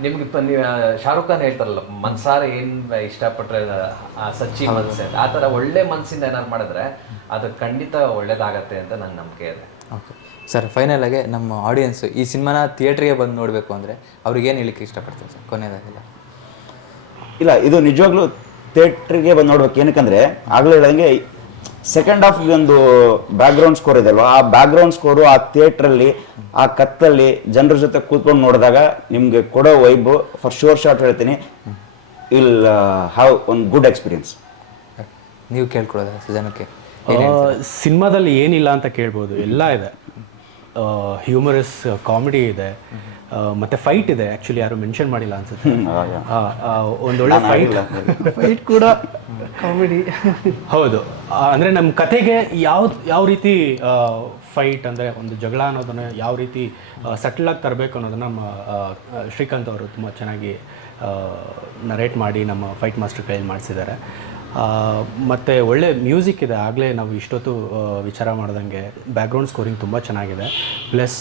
ನಿಮ್ಗೆ ಇಪ್ಪ ನೀವು ಶಾರುಖ್ ಖಾನ್ ಹೇಳ್ತಾರಲ್ಲ ಮನ್ಸಾರ ಏನು ಇಷ್ಟಪಟ್ಟರೆ ಆ ಸಚ್ಚಿ ಮನ್ಸೆ ಆ ಥರ ಒಳ್ಳೆ ಮನಸ್ಸಿಂದ ಏನಾರು ಮಾಡಿದ್ರೆ ಅದು ಖಂಡಿತ ಒಳ್ಳೇದಾಗತ್ತೆ ಅಂತ ನನ್ನ ನಂಬಿಕೆ ಇದೆ. ಓಕೆ. ಸರ್ ಫೈನಲ್ ಆಗಿ ನಮ್ಮ ಆಡಿಯನ್ಸ್ ಈ ಸಿನಿಮಾನ ಥಿಯೇಟ್ರಿಗೆ ಬಂದು ನೋಡಬೇಕು ಅಂದರೆ ಅವ್ರಿಗೆ ಏನು ಹೇಳಿಕ್ಕೆ ಇಷ್ಟಪಡ್ತೀವಿ ಸರ್ ಕೊನೆಯದಾಗಿಲ್ಲ ಇಲ್ಲ ಇದು ನಿಜವಾಗ್ಲೂ ಥಿಯೇಟ್ರಿಗೆ ಬಂದು ನೋಡ್ಬೇಕು. ಏನಕ್ಕಂದ್ರೆ ಆಗಲೇ ಹೇಳ್ದಂಗೆ ಸೆಕೆಂಡ್ ಹಾಫ್ ಒಂದು ಬ್ಯಾಕ್ಗ್ರೌಂಡ್ ಸ್ಕೋರ್ ಇದೆ ಅಲ್ವಾ? ಆ ಬ್ಯಾಕ್ಗ್ರೌಂಡ್ ಸ್ಕೋರು ಆ ಥಿಯೇಟ್ರಲ್ಲಿ ಆ ಕತ್ತಲ್ಲಿ ಜನರ ಜೊತೆ ಕೂತ್ಕೊಂಡು ನೋಡಿದಾಗ ನಿಮಗೆ ಕೊಡೋ ವೈಬು ಫಾರ್ ಶೋರ್ ಶಾರ್ಟ್ ಹೇಳ್ತೀನಿ. ವಿಲ್ ಹ್ಯಾವ್ ಒಂದು ಗುಡ್ ಎಕ್ಸ್ಪೀರಿಯನ್ಸ್ ನೀವು ಕೇಳ್ಕೊಳ್ಳೋದು ಜನಕ್ಕೆ ಸಿನಿಮಾದಲ್ಲಿ ಏನಿಲ್ಲ ಅಂತ ಕೇಳ್ಬೋದು. ಎಲ್ಲ ಇದೆ. ಹ್ಯೂಮರಸ್ ಕಾಮಿಡಿ ಇದೆ. ಮತ್ತೆ ಫೈಟ್ ಇದೆ. ಆಕ್ಚುಲಿ ಯಾರು ಮೆನ್ಷನ್ ಮಾಡಿಲ್ಲ ಅನ್ಸುತ್ತೆ. ಆ, ಆ, ಒಂದೊಳ್ಳೆ ಫೈಟ್ ಫೈಟ್ ಕೂಡ ಕಾಮಿಡಿ ಹೌದು. ಅಂದ್ರೆ ನಮ್ಮ ಕತೆಗೆ ಯಾವ ಯಾವ ರೀತಿ ಫೈಟ್ ಅಂದರೆ ಒಂದು ಜಗಳ ಅನ್ನೋದನ್ನ ಯಾವ ರೀತಿ ಸಟ್ಲಾಗಿ ತರಬೇಕು ಅನ್ನೋದನ್ನ ನಮ್ಮ ಶ್ರೀಕಾಂತ್ ಅವರು ತುಂಬ ಚೆನ್ನಾಗಿ ನರೇಟ್ ಮಾಡಿ ನಮ್ಮ ಫೈಟ್ ಮಾಸ್ಟರ್ ಕೈಯಲ್ಲಿ ಮಾಡಿಸಿದ್ದಾರೆ. ಮತ್ತು ಒಳ್ಳೆ ಮ್ಯೂಸಿಕ್ ಇದೆ. ಆಗಲೇ ನಾವು ಇಷ್ಟೊತ್ತು ವಿಚಾರ ಮಾಡ್ದಂಗೆ ಬ್ಯಾಕ್ಗ್ರೌಂಡ್ ಸ್ಕೋರಿಂಗ್ ತುಂಬ ಚೆನ್ನಾಗಿದೆ. ಪ್ಲಸ್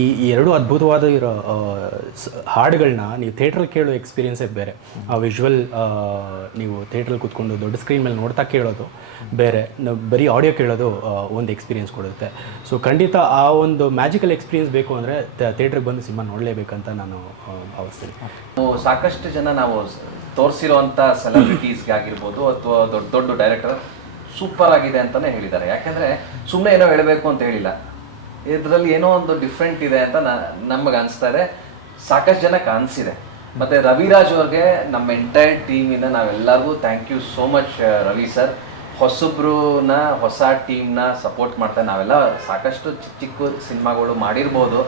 ಈ ಎರಡು ಅದ್ಭುತವಾದ ಇರೋ ಹಾಡುಗಳನ್ನ ನೀವು ಥಿಯೇಟ್ರಲ್ಲಿ ಕೇಳೋ ಎಕ್ಸ್ಪೀರಿಯನ್ಸೇ ಬೇರೆ. ಆ ವಿಜುವಲ್ ನೀವು ಥಿಯೇಟ್ರಲ್ಲಿ ಕೂತ್ಕೊಂಡು ದೊಡ್ಡ ಸ್ಕ್ರೀನ್ ಮೇಲೆ ನೋಡ್ತಾ ಕೇಳೋದು ಬೇರೆ. ನಾವು ಬರೀ ಆಡಿಯೋ ಕೇಳೋದು ಒಂದು ಎಕ್ಸ್ಪೀರಿಯನ್ಸ್ ಕೊಡುತ್ತೆ. ಸೊ ಖಂಡಿತ ಆ ಒಂದು ಮ್ಯಾಜಿಕಲ್ ಎಕ್ಸ್ಪೀರಿಯನ್ಸ್ ಬೇಕು ಅಂದರೆ ಥಿಯೇಟ್ರಿಗೆ ಬಂದು ಸಿನಿಮಾ ನೋಡಲೇಬೇಕಂತ ನಾನು ಭಾವಿಸ್ತೀನಿ. ಸಾಕಷ್ಟು ಜನ ನಾವು ತೋರಿಸಿರುವಂಥ ಸೆಲೆಬ್ರಿಟೀಸ್ಗಾಗಿರ್ಬೋದು ಅಥವಾ ದೊಡ್ಡ ದೊಡ್ಡ ಡೈರೆಕ್ಟರ್ ಸೂಪರ್ ಆಗಿದೆ ಅಂತಲೇ ಹೇಳಿದ್ದಾರೆ. ಯಾಕೆಂದರೆ ಸುಮ್ಮನೆ ಏನೋ ಹೇಳಬೇಕು ಅಂತ ಹೇಳಿಲ್ಲ. ಇದರಲ್ಲಿ ಏನೋ ಒಂದು ಡಿಫ್ರೆಂಟ್ ಇದೆ ಅಂತ ನಮಗೆ ಅನಿಸ್ತಾ ಇದೆ. ಸಾಕಷ್ಟು ಜನ ಕಾಣಿಸಿದೆ. ಮತ್ತು ರವಿರಾಜ್ ಅವ್ರಿಗೆ ನಮ್ಮ ಎಂಟೈರ್ ಟೀಮಿಂದ ನಾವೆಲ್ಲರಿಗೂ thank you so much Ravi sir ಹೊಸಬ್ರನ್ನ ಹೊಸ ಟೀಮ್ನ ಸಪೋರ್ಟ್ ಮಾಡ್ತಾ ನಾವೆಲ್ಲ ಸಾಕಷ್ಟು ಚಿಕ್ಕ ಚಿಕ್ಕ ಸಿನಿಮಾಗಳು ಮಾಡಿರ್ಬೋದು.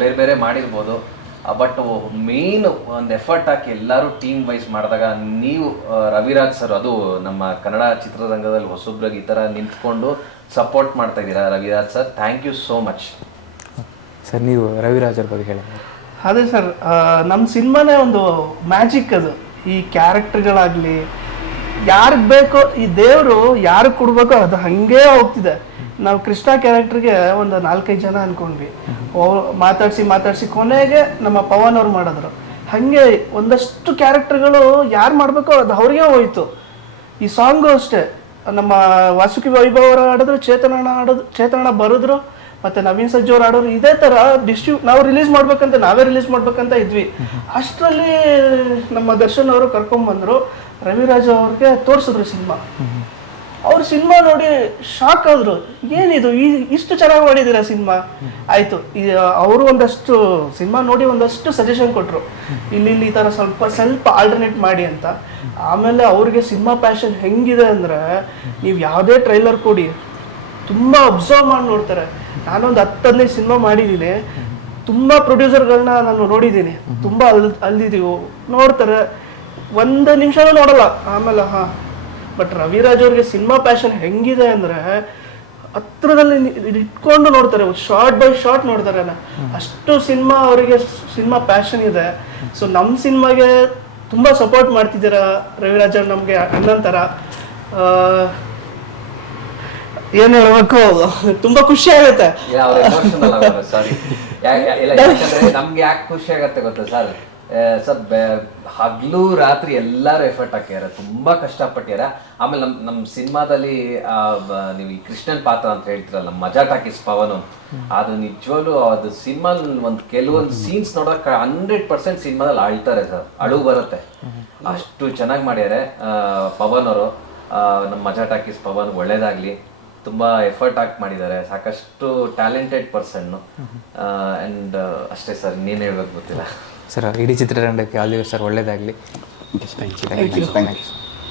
ಬೇರೆ ಬೇರೆ ಮಾಡಿರ್ಬೋದು. ಬಟ್ ಮೇನ್ ಒಂದು ಎಫರ್ಟ್ ಹಾಕಿ ಎಲ್ಲರೂ ಟೀಮ್ ವೈಸ್ ಮಾಡಿದಾಗ ನೀವು ರವಿರಾಜ್ ಸರ್ ಅದು ನಮ್ಮ ಕನ್ನಡ ಚಿತ್ರರಂಗದಲ್ಲಿ ಹೊಸೊಬ್ರಿಗೆ ಈ ಥರ ನಿಂತ್ಕೊಂಡು ಸಪೋರ್ಟ್ ಮಾಡ್ತಾ ಇದ್ದೀರಾ Raviraj sir thank you so much sir ನೀವು ರವಿರಾಜ್ ಅವ್ರ ಬಗ್ಗೆ ಹೇಳಿ. ಅದೇ ಸರ್ ನಮ್ಮ ಸಿನಿಮಾನೇ ಒಂದು ಮ್ಯಾಜಿಕ್ ಅದು. ಈ ಕ್ಯಾರೆಕ್ಟರ್ಗಳಾಗಲಿ ಯಾರಿಗೆ ಬೇಕೋ ಈ ದೇವರು ಯಾರಿಗೆ ಕೊಡಬೇಕೋ ಅದು ಹಂಗೇ ಹೋಗ್ತಿದೆ. ನಾವು ಕೃಷ್ಣ ಕ್ಯಾರೆಕ್ಟರ್ಗೆ ಒಂದು ನಾಲ್ಕೈದು ಜನ ಅನ್ಕೊಂಡ್ವಿ. ಮಾತಾಡಿಸಿ ಮಾತಾಡಿಸಿ ಕೊನೆಗೆ ನಮ್ಮ ಪವನ್ ಅವ್ರು ಮಾಡಿದ್ರು. ಹಾಗೆ ಒಂದಷ್ಟು ಕ್ಯಾರೆಕ್ಟರ್ಗಳು ಯಾರು ಮಾಡಬೇಕೋ ಅದು ಅವ್ರಿಗೆ ಹೋಯ್ತು. ಈ ಸಾಂಗು ಅಷ್ಟೇ. ನಮ್ಮ ವಾಸುಕಿ ವೈಭವ್ ಅವರು ಆಡಿದ್ರು ಚೇತನಣ್ಣ ಆಡೋದು ಚೇತನಣ್ಣ ಬರೆದ್ರು, ಮತ್ತೆ ನವೀನ್ ಸಜ್ಜು ಅವ್ರು ಆಡೋರು ಇದೇ ತರ ಡಿಸ್ಟ್ರಿ ನಾವು ರಿಲೀಸ್ ಮಾಡ್ಬೇಕಂತ, ನಾವೇ ರಿಲೀಸ್ ಮಾಡ್ಬೇಕಂತ ಇದ್ವಿ. ಅಷ್ಟರಲ್ಲಿ ನಮ್ಮ ದರ್ಶನ್ ಅವರು ಕರ್ಕೊಂಡ್ಬಂದ್ರು ರವಿರಾಜ್ ಅವ್ರಿಗೆ ತೋರಿಸಿದ್ರು ಸಿನಿಮಾ. ಅವ್ರು ಸಿನಿಮಾ ನೋಡಿ ಶಾಕ್ ಆದ್ರು. ಏನಿದು? ಈ ಇಷ್ಟು ಚೆನ್ನಾಗಿ ಮಾಡಿದಿರ ಸಿನಿಮಾ? ಆಯ್ತು. ಅವರು ಒಂದಷ್ಟು ಸಿನಿಮಾ ನೋಡಿ ಒಂದಷ್ಟು ಸಜೆಷನ್ ಕೊಟ್ಟರು ಇಲ್ಲಿ ಈ ಥರ ಸ್ವಲ್ಪ ಸ್ವಲ್ಪ ಆಲ್ಟರ್ನೇಟ್ ಮಾಡಿ ಅಂತ. ಆಮೇಲೆ ಅವ್ರಿಗೆ ಸಿನಿಮಾ ಪ್ಯಾಷನ್ ಹೆಂಗಿದೆ ಅಂದ್ರೆ ನೀವು ಯಾವುದೇ ಟ್ರೈಲರ್ ಕೊಡಿ. ತುಂಬ ಅಬ್ಸರ್ವ್ ಮಾಡಿ ನೋಡ್ತಾರೆ. ನಾನೊಂದು ಹತ್ತು ಹದಿನೈದು ಸಿನಿಮಾ ಮಾಡಿದ್ದೀನಿ ತುಂಬ ಪ್ರೊಡ್ಯೂಸರ್ಗಳನ್ನ ನಾನು ನೋಡಿದ್ದೀನಿ ತುಂಬ ಅಲ್ ಅಲ್ದಿದ್ದೀವಿ ನೋಡ್ತಾರೆ. ಒಂದು ನಿಮಿಷನೂ ನೋಡಲ್ಲ. ಆಮೇಲೆ, ಹಾಂ. ಬಟ್ ರವಿರಾಜ್ ಅವ್ರಿಗೆ ಸಿನಿಮಾ ಪ್ಯಾಷನ್ ಹೆಂಗಿದೆ ಅಂದ್ರೆ ಹತ್ರದಲ್ಲಿ ಇಟ್ಕೊಂಡು ನೋಡ್ತಾರೆ ಶಾರ್ಟ್ ಬೈ ಶಾರ್ಟ್ ನೋಡ್ತಾರೆ ಅಷ್ಟು ಸಿನಿಮಾ ಅವರಿಗೆ ಸಿನಿಮಾ ಪ್ಯಾಷನ್ ಇದೆ. ಸೊ ನಮ್ಮ ಸಿನಿಮಾಗೆ ತುಂಬಾ ಸಪೋರ್ಟ್ ಮಾಡ್ತಿದ್ದೀರಾ ರವಿರಾಜ್ ಅವ್ರು ನಮಗೆ ಅನ್ನಂತರ ಏನ್ ಹೇಳ್ಬೇಕು? ತುಂಬಾ ಖುಷಿ ಆಗುತ್ತೆ. ನಮ್ಗೆ ಯಾಕೆ ಖುಷಿ ಆಗತ್ತೆ ಗೊತ್ತಾ ಸರ್? ಸರ್ ಹಗ್ಲು ರಾತ್ರಿ ಎಲ್ಲರೂ ಎಫರ್ಟ್ ಹಾಕ್ಯಾರ ತುಂಬಾ ಕಷ್ಟಪಟ್ಟ್ಯಾರ ಆಮೇಲೆ ನಮ್ಮ ನಮ್ಮ ಸಿನಿಮಾದಲ್ಲಿ ನೀವು ಈ ಕೃಷ್ಣನ್ ಪಾತ್ರ ಅಂತ ಹೇಳ್ತಿರಲ್ಲ ಮಜಾ ಟಾಕಿಸ್ ಪವನು ಅದು ನಿಜವಾಗ್ಲೂ ಅದು ಸಿನಿಮಾ ಒಂದು ಕೆಲವೊಂದು ಸೀನ್ಸ್ ನೋಡೋಕೆ ಹಂಡ್ರೆಡ್ ಪರ್ಸೆಂಟ್ ಸಿನಿಮಾದಲ್ಲಿ ಅಳ್ತಾರೆ ಸರ್ ಅಳು ಬರುತ್ತೆ. ಅಷ್ಟು ಚೆನ್ನಾಗಿ ಮಾಡ್ಯಾರೆ ಆ, ಪವನ್ ಅವರು. ನಮ್ಮ ಮಜಾ ಟಾಕಿಸ್ ಪವನ್ ಒಳ್ಳೇದಾಗ್ಲಿ. ತುಂಬ ಎಫರ್ಟ್ ಹಾಕಿ ಮಾಡಿದ್ದಾರೆ ಸಾಕಷ್ಟು ಟ್ಯಾಲೆಂಟೆಡ್ ಪರ್ಸನ್ನು ಆ್ಯಂಡ್ ಅಷ್ಟೇ ಸರ್ ಇನ್ನೇನು ಹೇಳ್ಬೇಕು ಗೊತ್ತಿಲ್ಲ. ಸರ್ ಇಡೀ ಚಿತ್ರರಂಗಕ್ಕೆ ಆಲ್ ಸರ್ ಒಳ್ಳೇದಾಗಲಿ. Thank you